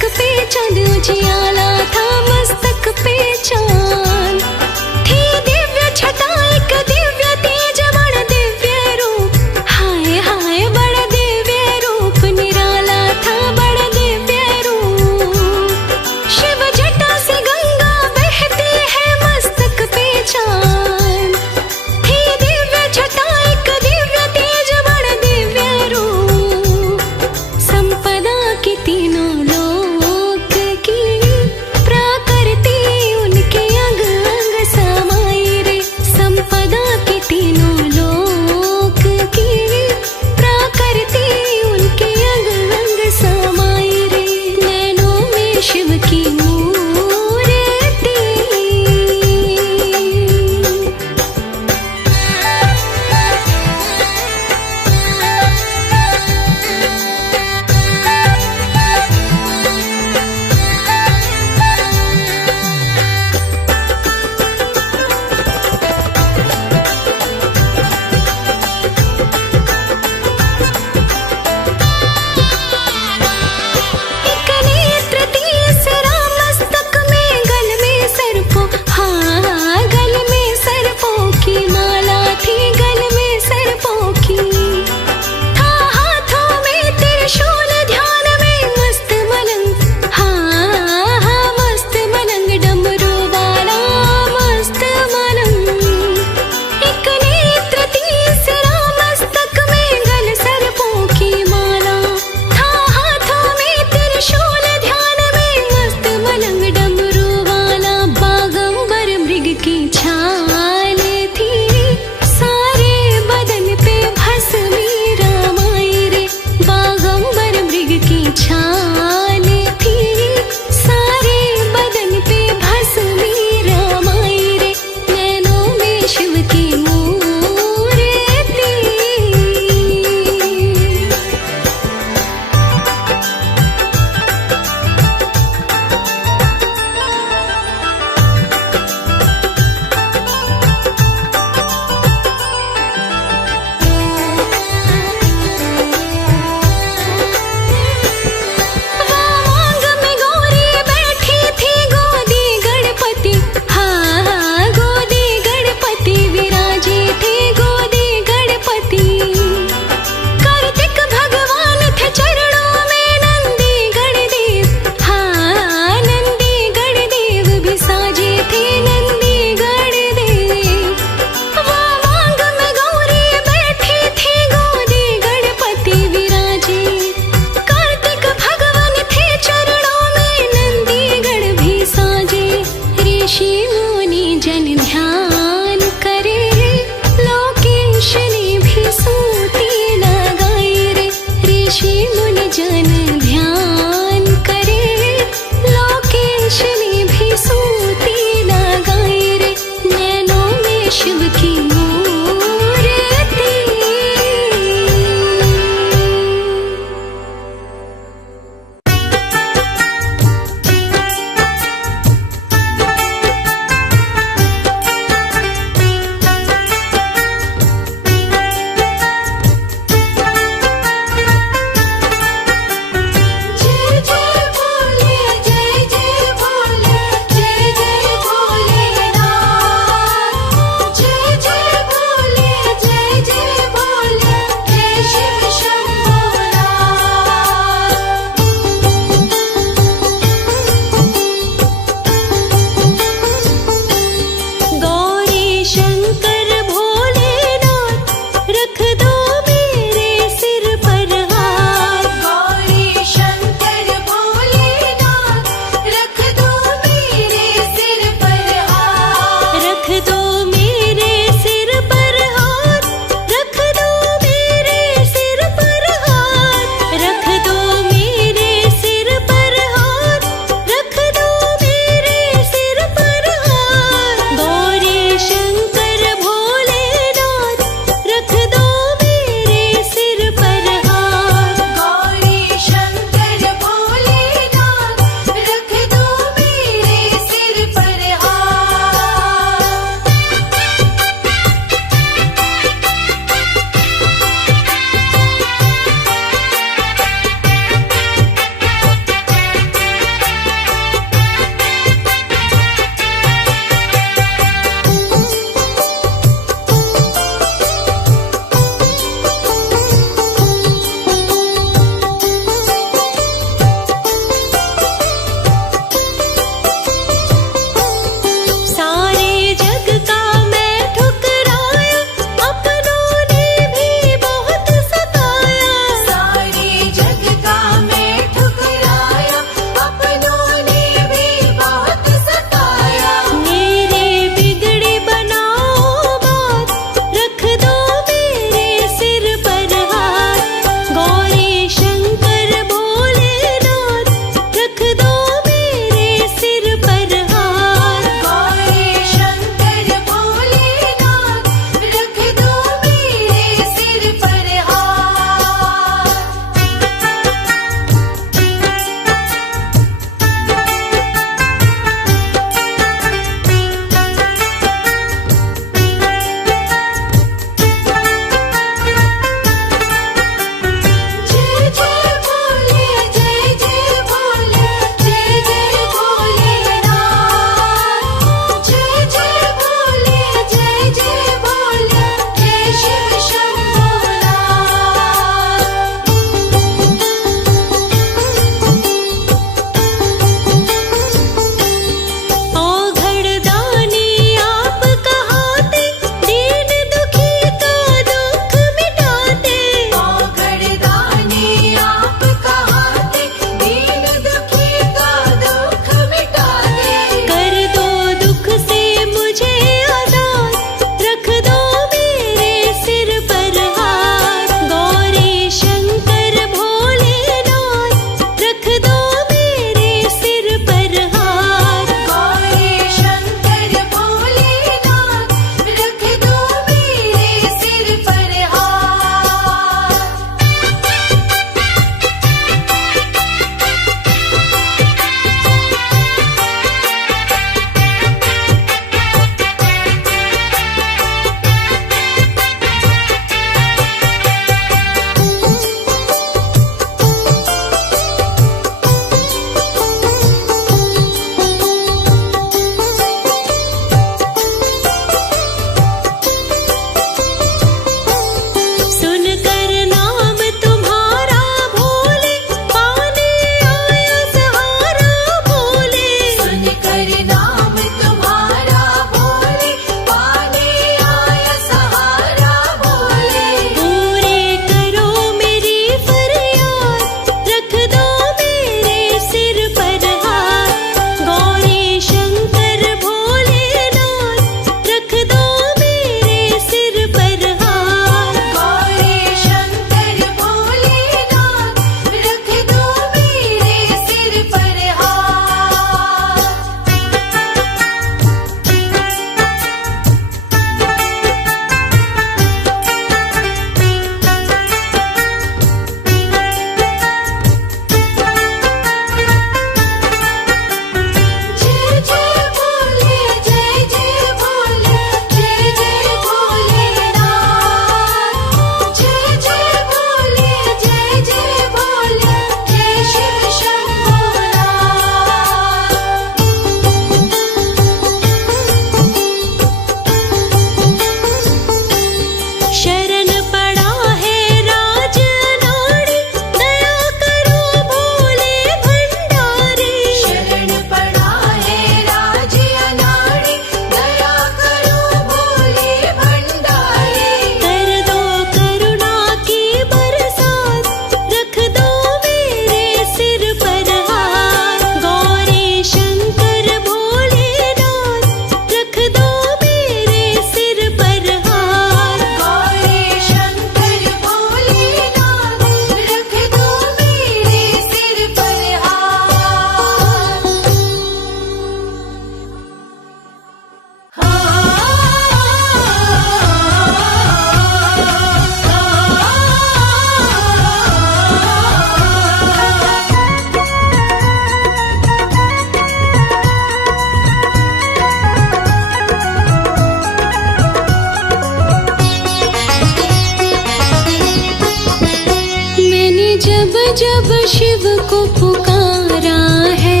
जब शिव को पुकारा है,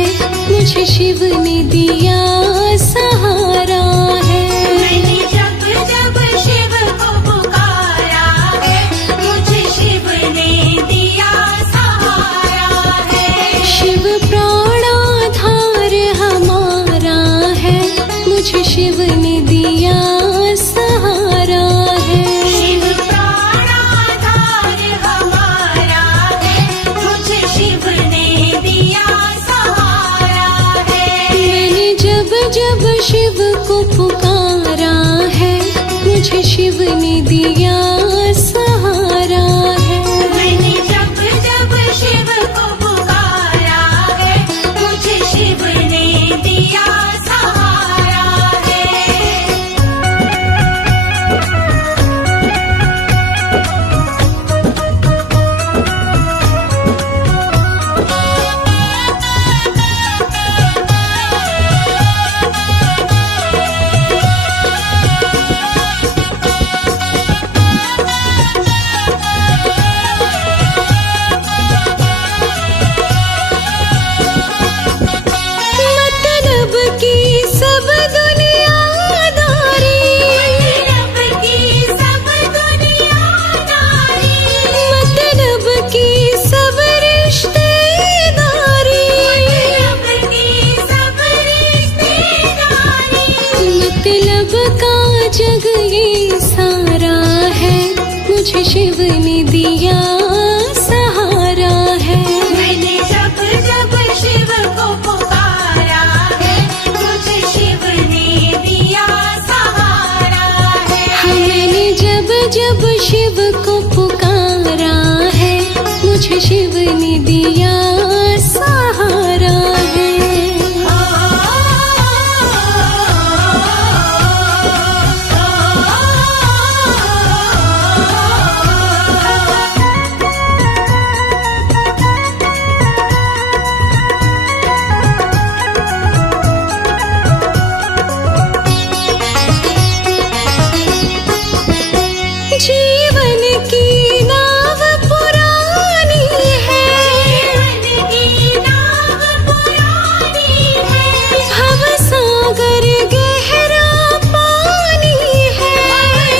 मुझे शिव ने दिया सहारा है। मैंने जब जब शिव को पुकारा है, मुझे शिव ने दिया सहारा है। शिव प्राणाधार हमारा है, मुझे शिव ने दिया सहारा है। शिव प्राणाधार हमारा है, मुझे शिव ने दिया सहारा है। मैंने जब जब शिव को पुकारा है, मुझे शिव ने दिया सहारा है। मैंने जब जब शिव को पुकारा है, मुझे शिव ने दिया सहारा है। मतलब की सब दुनियादारी, मतलब की सब दुनियादारी, मतलब की सब रिश्तेदारी, मतलब की सब रिश्तेदारी, मतलब का जग ये सारा है, मुझे शिव ने दिया सहारा है। मैंने जब जब शिव को पुकारा है, मुझे शिव ने दिया सहारा है। मैंने जब जब शिव को पुकारा है, मुझे शिव ने दिया सहारा है। जीवन की नाव पुरानी है, जीवन की नाव पुरानी है, भव सागर गहरा पानी है।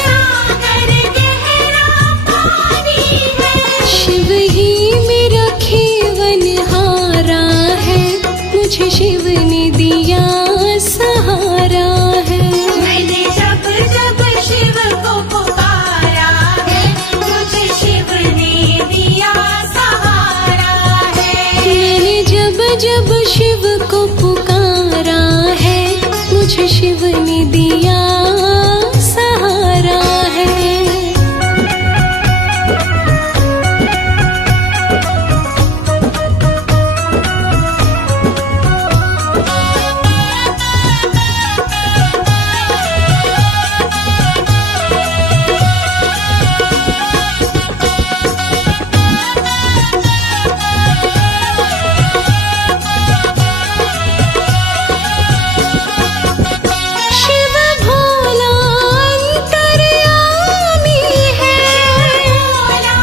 सागर गहरा पानी है। शिव ही मेरा खेवनहारा है, मुझे शिव ने दिया सहारा है। मैंने जब जब शिव को पुकारा है, मुझे शिव ने दिया सहारा है। मैंने जब जब शिव को पुकारा है, मुझे शिव ने दिया सहारा है। शिव भोला अंतर्यामी है, भोला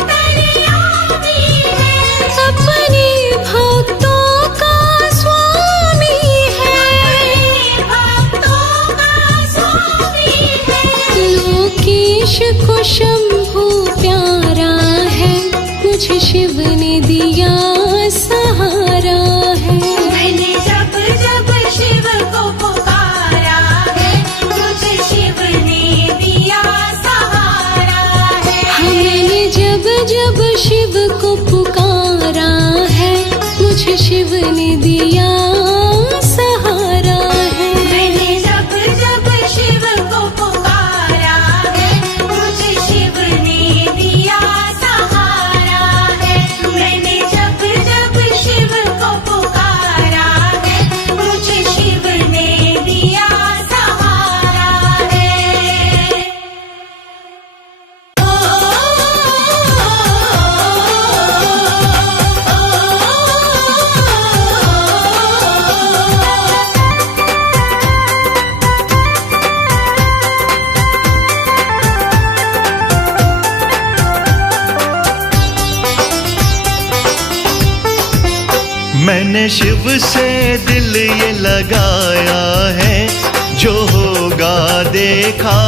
अंतर्यामी है, अपने भक्तों का स्वामी है। भक्तों का स्वामी है। लोकेश को शंभु प्यारा है, मुझे शिव ने दिया सहारा है। मैंने जब जब शिव को पुकारा है, मुझे शिव ने दिया सहारा है। मैंने जब जब शिव को पुकारा है, मुझे शिव ने दिया सहारा है। मैंने जब जब शिव को पुकारा है, मुझे शिव ने दिया सहारा है। मैंने शिव से दिल ये लगाया है, जो होगा देखा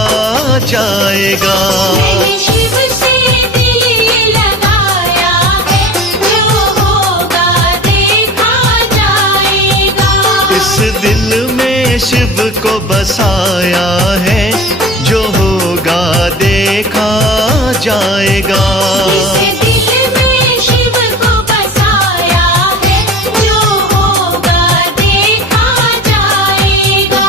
जाएगा। मैंने शिव से दिल ये लगाया है, जो होगा देखा जाएगा। इस दिल में शिव को बसाया है, जो होगा देखा जाएगा। इस दिल में शिव को बसाया है, जो होगा देखा जाएगा।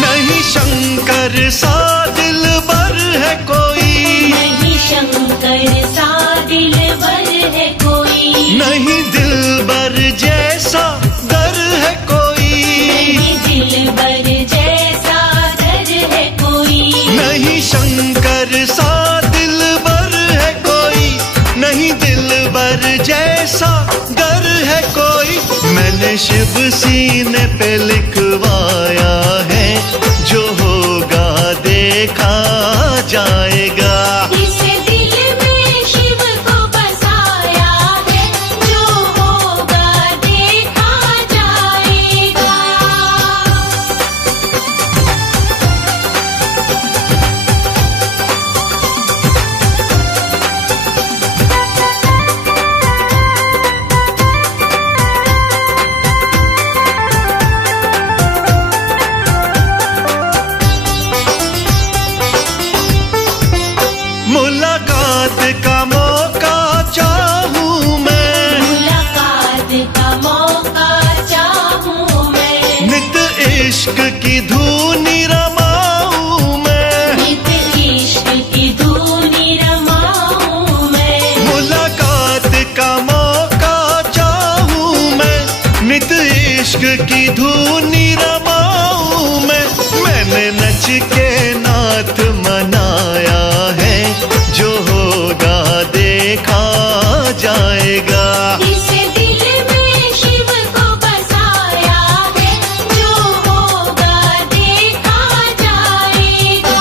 नहीं शंकर सा दिलबर है कोई, नहीं शंकर सा दिलबर है कोई, नहीं दिलबर जैसा दर है कोई, नहीं दिलबर जैसा दर है कोई। नहीं शंकर सा दिलबर है कोई, नहीं दिलबर जैसा दर है कोई। मैंने शिव सीने पे लिखवाया है, जो होगा देखा जाएगा। इस दिल में शिव को बसाया है, जो होगा देखा जाएगा। मुलाकात का मौका चाहूँ मैं, मुलाकात का मौका चाहूँ मैं, नित इश्क की धूनी रमाऊँ मैं। नित इश्क की धूनी रमाऊँ मैं। मुलाकात का मौका चाहूँ मैं, नित इश्क की धूनी रमाऊँ मैं। मैंने नच के नाथ मनाया है, जो होगा देखा जाएगा। इस दिल में शिव को बसाया है, जो होगा देखा जाएगा।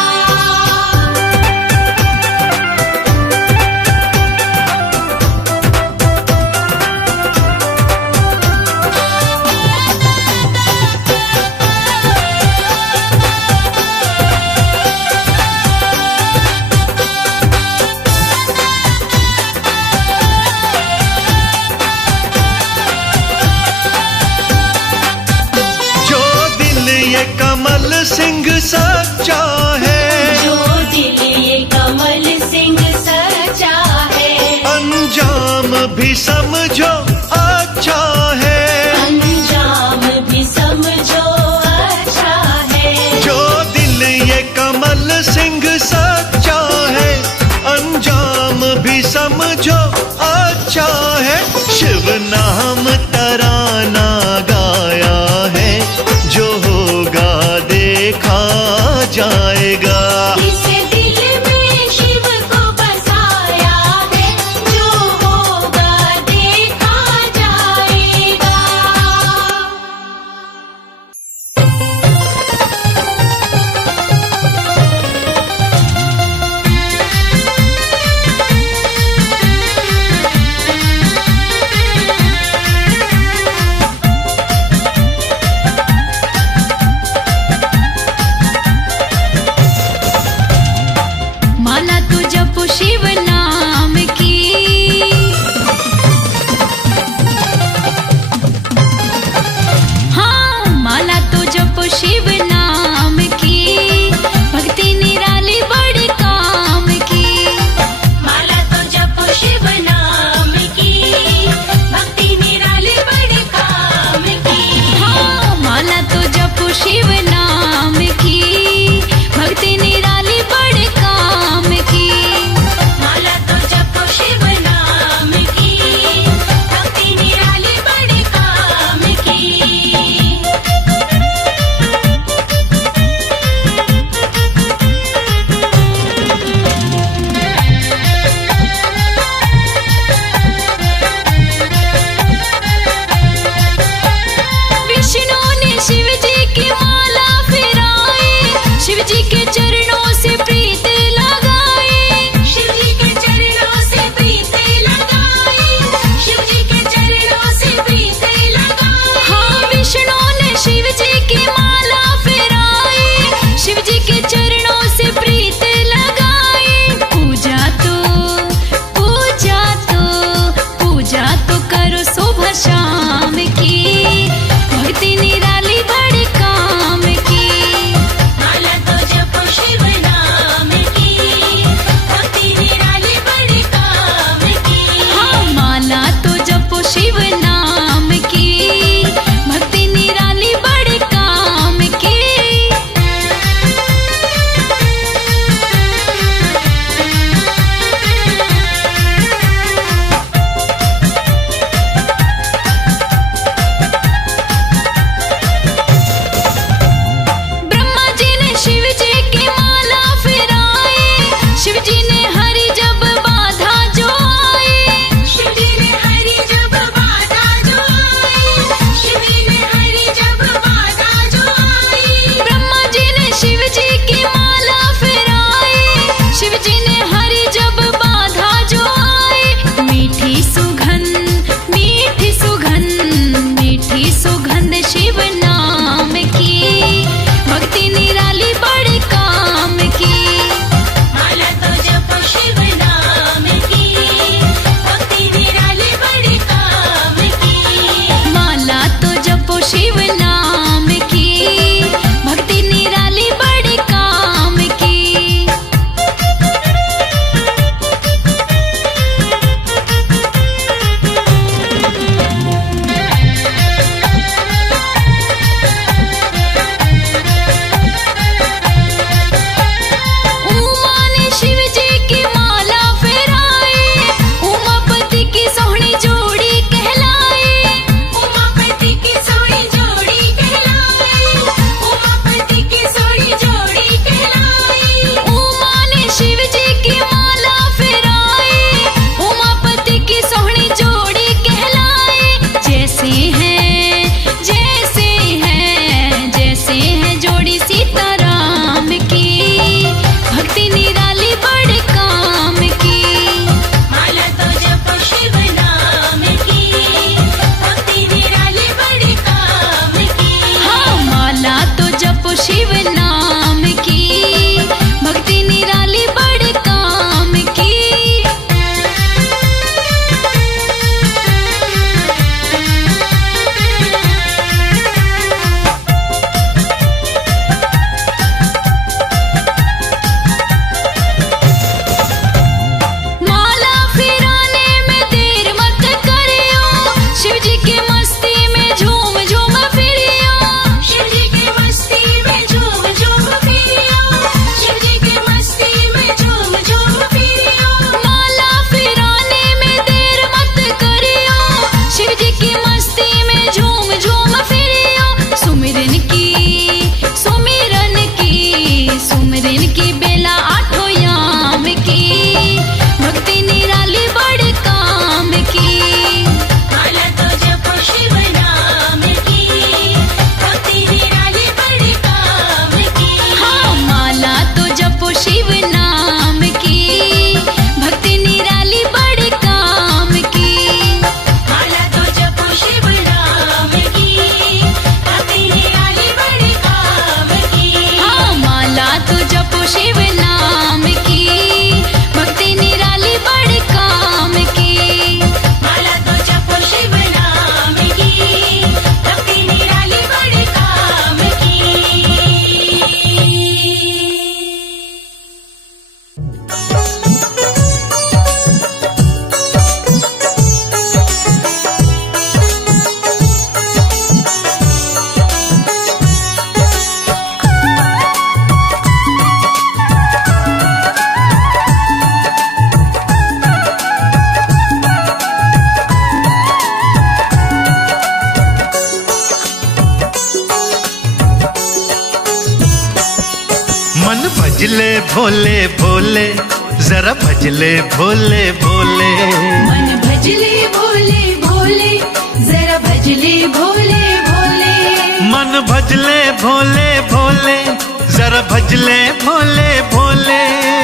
जिन्हें हरि जब बाधा जो आए, मीठी सुगंध, मीठी सुगंध, मीठी सुगंध शिव नाम की, भक्ति निराली बड़े काम की। माला तो जपो शिव नाम की, भक्ति निराली बड़े काम की। माला तो जपो शिव नाम की, भक्ति निराली बड़े काम की। उमा ने शिव जी की माला फेराई, उमापति की सोहनी जोड़ी कहलाई। उमापति की सोई जोड़ी कहलाई, उमापति की सोई जोड़ी कहलाई। उमा ने शिव जी की माला फेराई, उमापति की सोहनी जोड़ी कहलाई। जैसे हैं, जैसे हैं, जैसे हैं जोड़ी सीताराम की, भक्ति निराली बड़े काम की। माला तो जपो शिव नाम की, भक्ति निराली बड़े काम की। हाँ, माला तो जपो शिव नाम की, भक्ति निराली बड़े काम की। माला फिराने में देर मत करियो, शिव जी की मस्ती में झूम झूम फिरियो। शिव जी की मस्ती में झूम झूम फिरियो, शिव जी की मस्ती में झूम झूम फिरियो। माला फिराने में देर मत करियो, शिव जी की मस्ती में झूम झूम फिरियो। सुमिरन की, सुमिरन की, सुमिरन की बेला आठों याम की, भक्ति निराली बड़े काम की। माला तो जपो शिव नाम की, भक्ति निराली बड़े काम की। हाँ, माला तो जपो शिव नाम की, भक्ति निराली बड़े काम की। माला तो जपो शिव नाम की, भक्ति निराली बड़े काम की। हाँ, माला तो जपो शिव नाम की, भक्ति निराली बड़े काम की। माला तो जपो शिव नाम की, भक्ति निराली बड़े काम की। मन भजले भोले भोले, जरा भजले भोले भोले। मन भजले भोले भोले, जरा भजले भोले भोले। मन भजले भोले भोले, जरा भजले भोले भोले।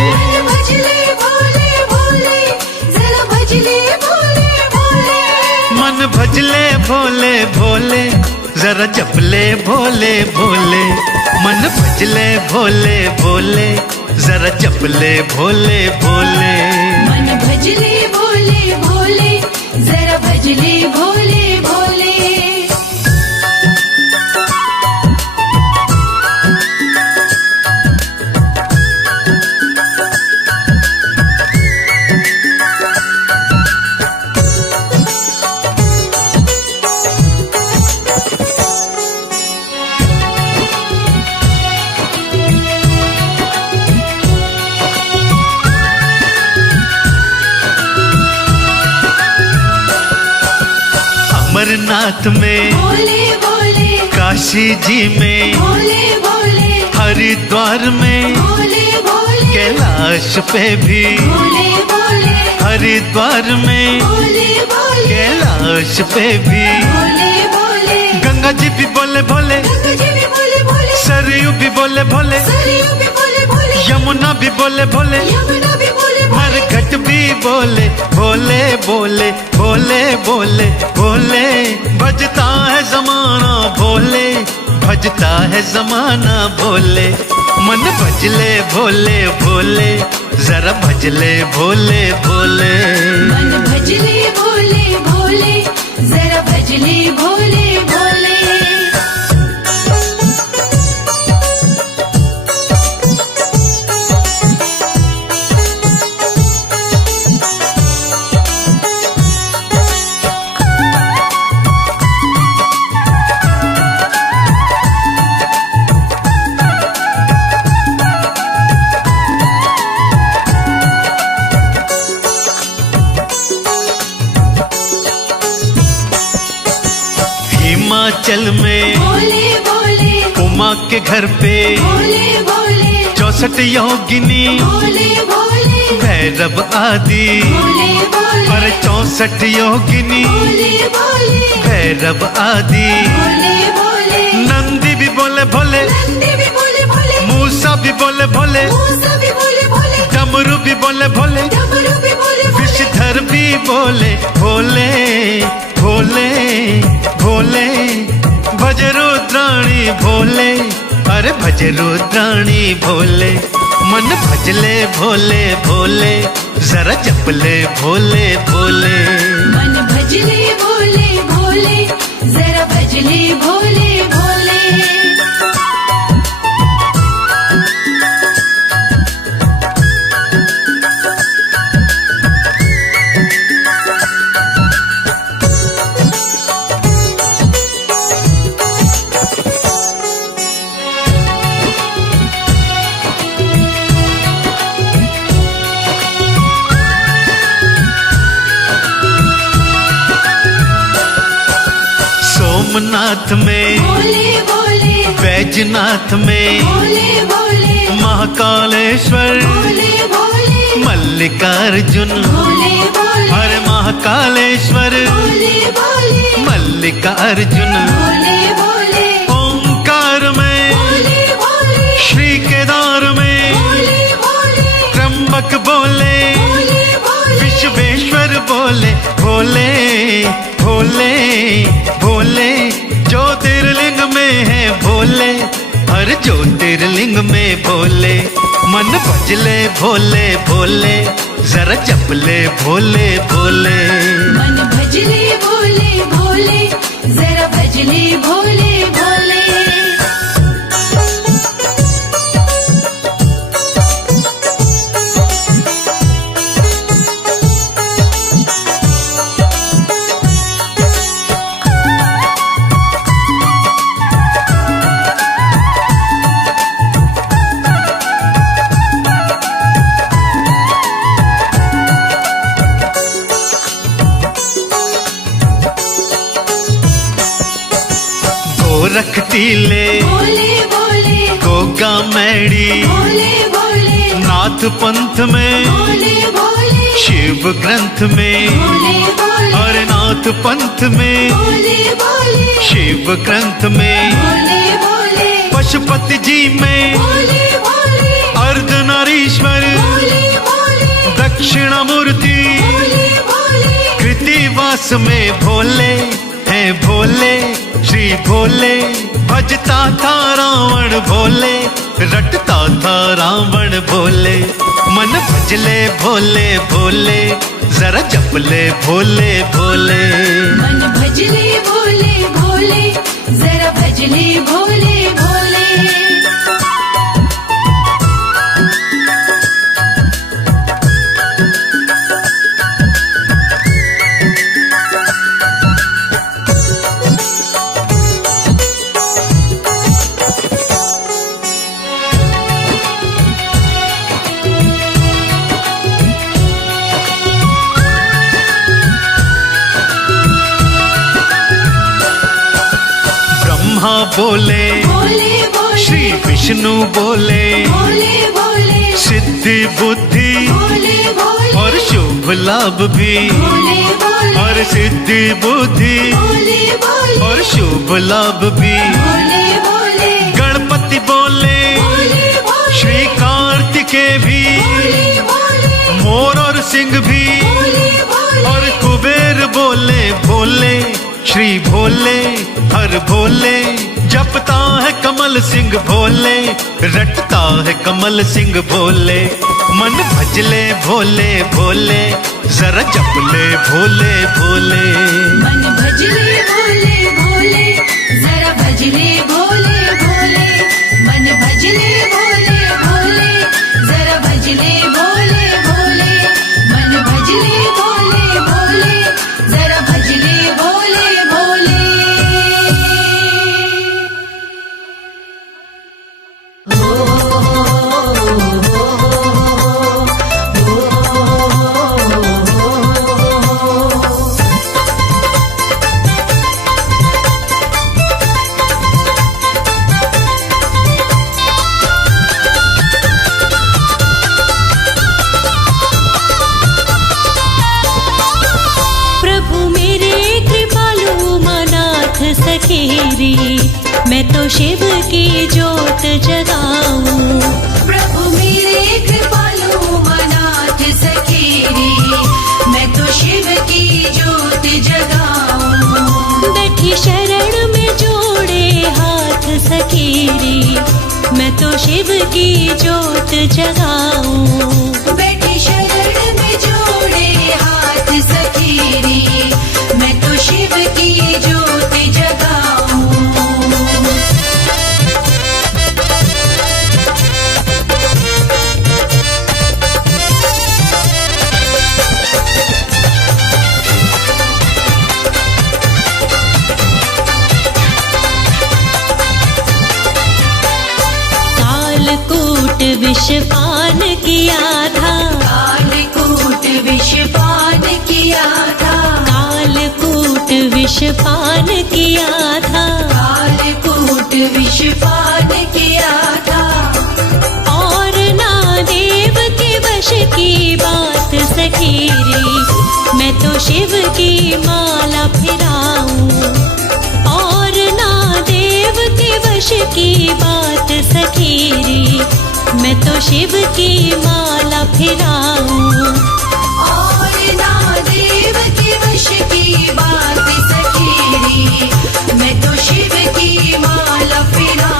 मन भजले भोले भोले, जरा भजले भोले भोले। मन भजले भोले भोले, जरा जपले भोले भोले। मन भजले भोले भोले, जरा जपले भोले भोले। मन भजले भोले भोले, जरा भजले भोले भोले। अमरनाथ में, भोले भोले, काशी जी में, भोले भोले, हरिद्वार में, भोले भोले, कैलाश पे भी, भोले भोले, हरिद्वार में, भोले भोले, कैलाश पे भी। भोले भोले, गंगा जी भी बोले भोले, गंगा जी भी बोले भोले, सरयू भी बोले भोले, सरयू भी बोले भोले, यमुना भी बोले भोले, यमुना सेठ भी बोले भोले भोले भोले भोले भोले। भजता है जमाना भोले, भजता है जमाना भोले। मन भजले भोले भोले, जरा भजले भोले भोले। मन भजले भोले भोले, जरा भजले भोले भोले। हिमाचल में भोले भोले उमा के घर पे भोले भोले 64 योगिनी भोले भोले भैरव आदि। भोले भोले पर 64 योगिनी भोले भोले भैरव आदि। भोले भोले नंदी भी बोले भोले, नंदी भी बोले भोले, मूसा भी बोले भोले, मूसा भी बोले भोले, डमरू भी बोले भोले, डमरू भी बोले भोले। विषधर भी बोले भोले भोले भोले। भज रुद्राणी भोले, अरे भज रुद्राणी भोले। मन भजले भोले भोले, जरा जपले भोले भोले। मन भजले भोले भोले, जरा भजले भोले भोले। सोमनाथ में भोले भोले बैजनाथ में भोले भोले महाकालेश्वर भोले भोले मल्लिकार्जुन। भोले भोले अरे महाकालेश्वर भोले भोले मल्लिकार्जुन। भोले भोले ओंकार में भोले भोले श्री केदार में भोले भोले त्र्यंबक बोले भोले भोले विश्वेश्वर बोले भोले भोले भोले। ज्योतिर्लिंग में है भोले, हर ज्योतिर्लिंग में भोले। मन भजले भोले भोले, जरा जपले भोले भोले। मन भजले भोले भोले, जरा भजले भोले भोले। गोरख टीले भोले भोले गोगा मैड़ी भोले भोले नाथ पंथ में भोले भोले शिव ग्रंथ में। भोले भोले और नाथ पंथ में भोले भोले शिव ग्रंथ में। भोले भोले पशुपति जी में भोले भोले अर्धनारीश्वर भोले भोले दक्षिणामूर्ति। भोले भोले कृतिवास में भोले हैं भोले श्री भोले। भजता था रावण भोले, रटता था रावण भोले। मन भजले भोले भोले, जरा जपले भोले भोले। मन भजले भोले भोले, जरा भजले भोले भोले। ब्रह्मा बोले भोले भोले श्री विष्णु बोले भोले भोले सिद्धि बुद्धि भोले भोले और शुभ लाभ भी। भोले भोले और सिद्धि बुद्धि भोले भोले और शुभ लाभ भी। भोले भोले गणपति बोले भोले भोले श्री कार्तिकेय भी। भोले भोले मोर और सिंह भी भोले भोले और कुबेर बोले भोले, श्री भोले हर भोले। जपता है कमल सिंह भोले, रटता है कमल सिंह भोले। मन भजले भोले भोले, जरा जपले भोले भोले। मन भजले भोले भोले, जरा भजले भोले भोले। मन भजले भोले भोले, जरा भजले भोले भोले। मन भजले भोले भोले, जरा भजले भोले भोले। प्रभु मेरे कृपालु मनाथ सखेरी, मैं तो शिव की जोत जगाऊं। प्रभु मेरे कृपालु मनाथ सखेरी, मैं तो शिव की जोत जगाऊं। बैठी शरण में जोड़े हाथ सखेरी, मैं तो शिव की जोत जगाऊं। बैठी शरण में जोड़े हाथ सखेरी, मैं तो शिव की जोत जगाऊं। कालकूट विष पान किया था, कालकूट विष पान किया था। कालकूट विष पान किया था, कालकूट विष पान किया था। और ना देव के वश की बात सखेरी, मैं तो शिव की माला फिराऊं। और ना देव के वश की बात सखेरी, मैं तो शिव की माला फिराऊं। और ना देव के वश की बात सखेरी, मैं तो शिव की माला फिराऊं।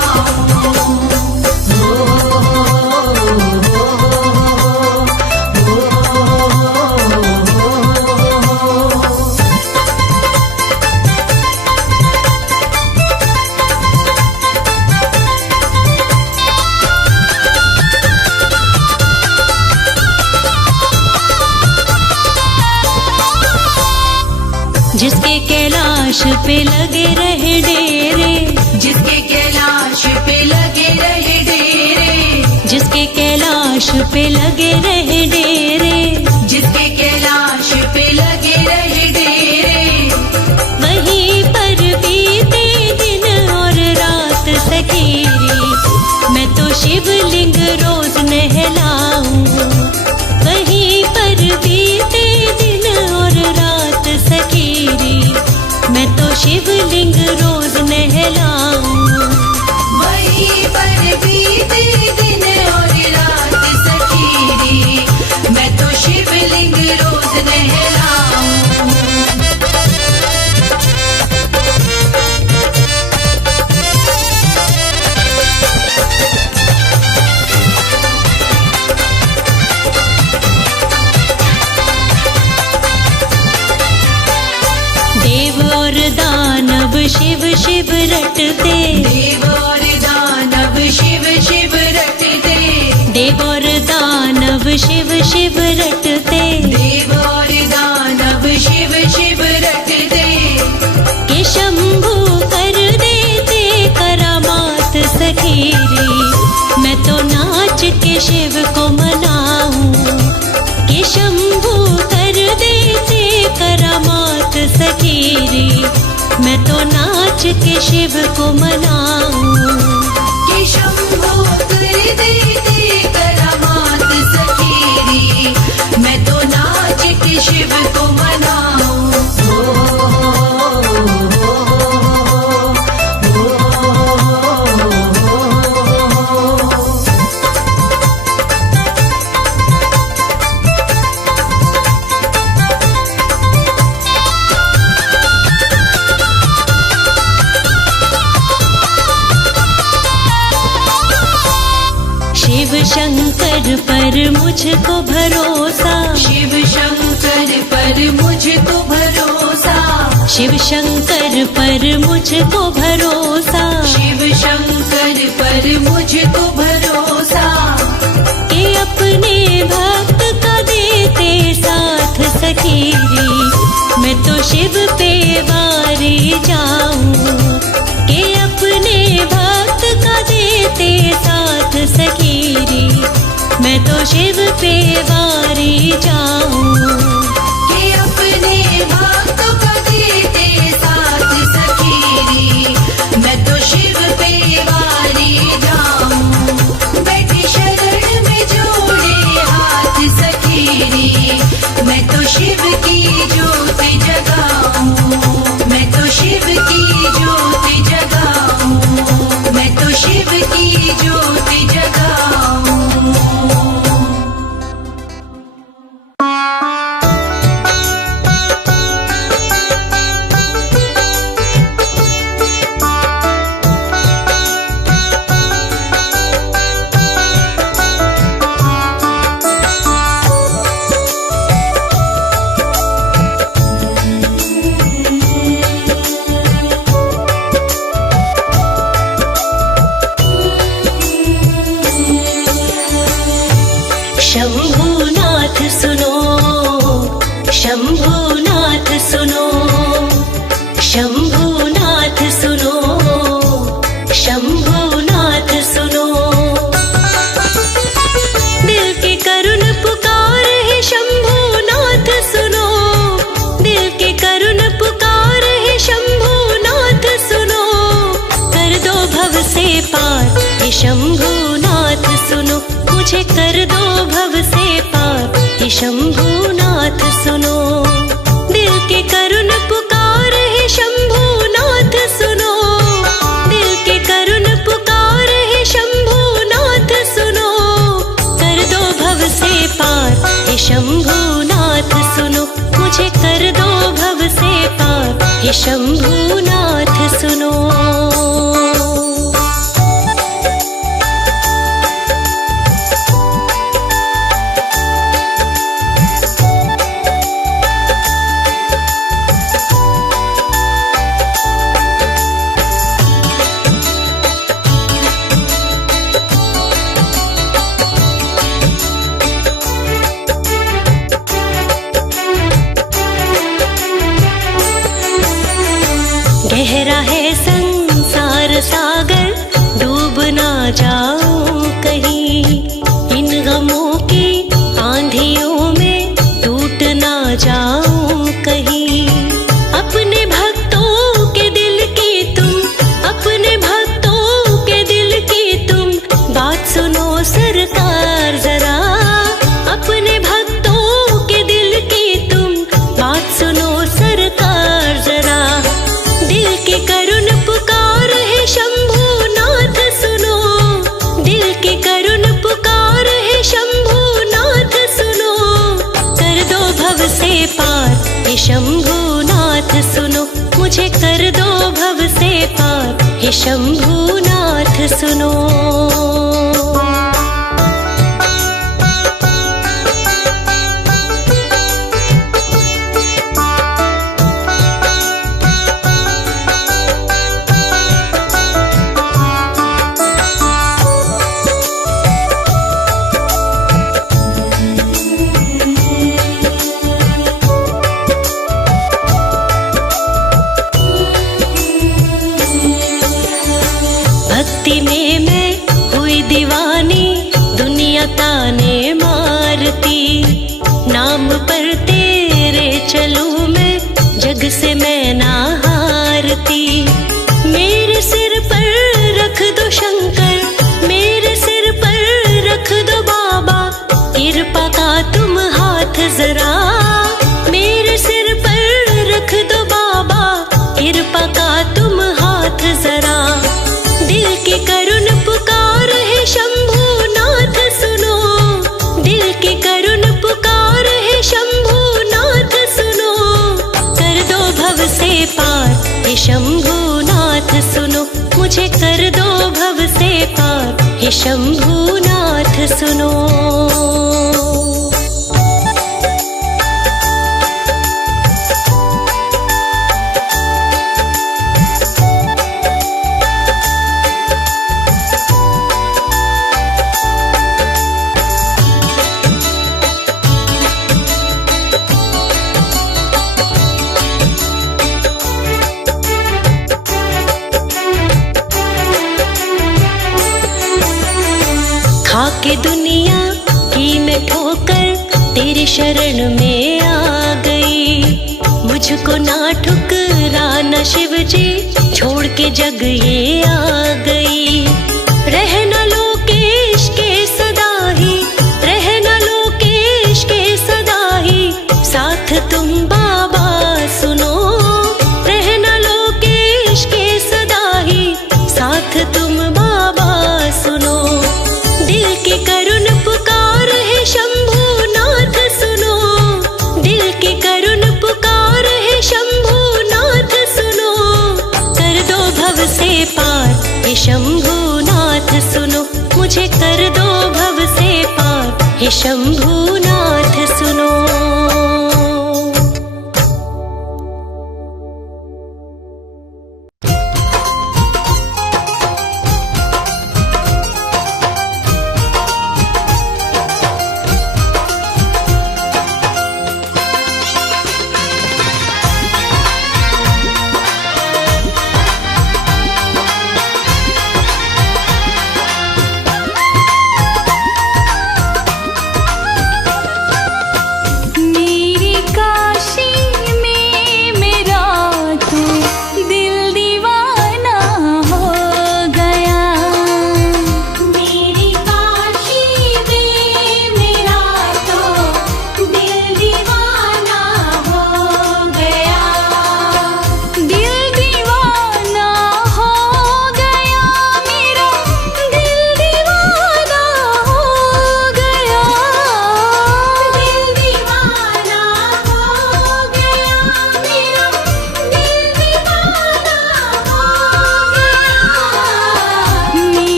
जिसके कैलाश पे लगे रहे डेरे, जिसके कैलाश पे लगे रहे डेरे, जिसके कैलाश पे लगे रहे डेरे, जिसके कैलाश पे लगे रहे डेरे। वहीं पर बीते दिन और रात सखेरी, मैं तो शिवलिंग रोज नहलाऊं। वहीं पर बीते दिन और रात सखेरी, मैं तो शिवलिंग रोज नहलाऊं। वहीं पर बीते दिन और रात सखेरी, मैं तो शिवलिंग रोज नहलाऊं। देव और दानव शिव शिव रटते, देव और दानव शिव शिव रटते, देव और दानव शिव शिव रटते। देव और दानव शिव शिव रटते। के शंभू कर देते करामात सखेरी, मैं तो नाच के शिव को मनाऊं। के शंभू कर देते करामात सखेरी, मैं तो नाच के शिव को मनाऊं। कि शंभो कर देते करामात सखेरी, मैं तो नाच के शिव को मनाऊं। मुझको भरोसा, शिव शंकर पर मुझको भरोसा, शिव शंकर पर मुझको भरोसा, शिव शंकर पर मुझको भरोसा। कि अपने भक्त का देते साथ सखीरी, मैं तो शिव पे वारी जाऊं। कि अपने भक्त का देते साथ सखीरी, मैं तो शिव पे वारी जाऊं। कि अपने भक्त का देते साथ सखीरी, मैं तो शिव पे वारी जाऊं। बैठे शरण में जोड़े हाथ सखीरी, मैं तो शिव की ज्योति जगाऊं। मैं तो शिव की ज्योति जगाऊं। मैं तो शिव की ज्योति जगाऊं। शंभुनाथ सुनो, शंभुनाथ सुनो, शंभुनाथ सुनो, शंभुनाथ सुनो। दिल की करुण पुकार है शंभुनाथ सुनो, दिल की करुण पुकार है शंभुनाथ सुनो। कर दो भव से पार हे शंभुनाथ सुनो, मुझे कर दो भव से पार हे शंभुनाथ सुनो। दिल की करुण पुकार है शंभुनाथ सुनो, दिल की करुण पुकार है शंभुनाथ सुनो। कर दो भव से पार हे शंभुनाथ सुनो, मुझे कर दो भव से पार हे शंभुनाथ सुनो। गहरा है संसार सागर, डूब ना जाऊं कहीं। इन गमों की आंधियों में टूट ना जाऊं कहीं। अपने भक्तों के दिल की तुम, अपने भक्तों के दिल की तुम बात सुनो सरकार जरा। अपने भक्तों के दिल की तुम बात सुनो सरकार जरा। दिल की करुण पुकार है शंभुनाथ सुनो, दिल की करुण पुकार है शंभुनाथ सुनो। कर दो भव से पार हे शंभुनाथ सुनो, मुझे कर दो भव से पार हे शंभुनाथ सुनो। भक्ति में मैं हुई दीवानी, दुनिया ताने मारती। नाम पर तेरे चलूं मैं, जग से मैं ना हारती। मेरे सिर पर रख दो शंकर, मेरे सिर पर रख दो बाबा। कृपा का तुम हाथ जरा, मेरे सिर पर रख दो बाबा। कृपा का तुम हाथ जरा। दिल की करुण पुकार है शंभुनाथ सुनो, दिल की करुण पुकार है शंभुनाथ सुनो। कर दो भव से पार हे शंभुनाथ सुनो, मुझे कर दो भव से पार हे शंभुनाथ सुनो। के दुनिया की मैं ठोकर तेरी शरण में आ गई। मुझको ना ठुकराना शिव जी, छोड़ के जग ये आ गई।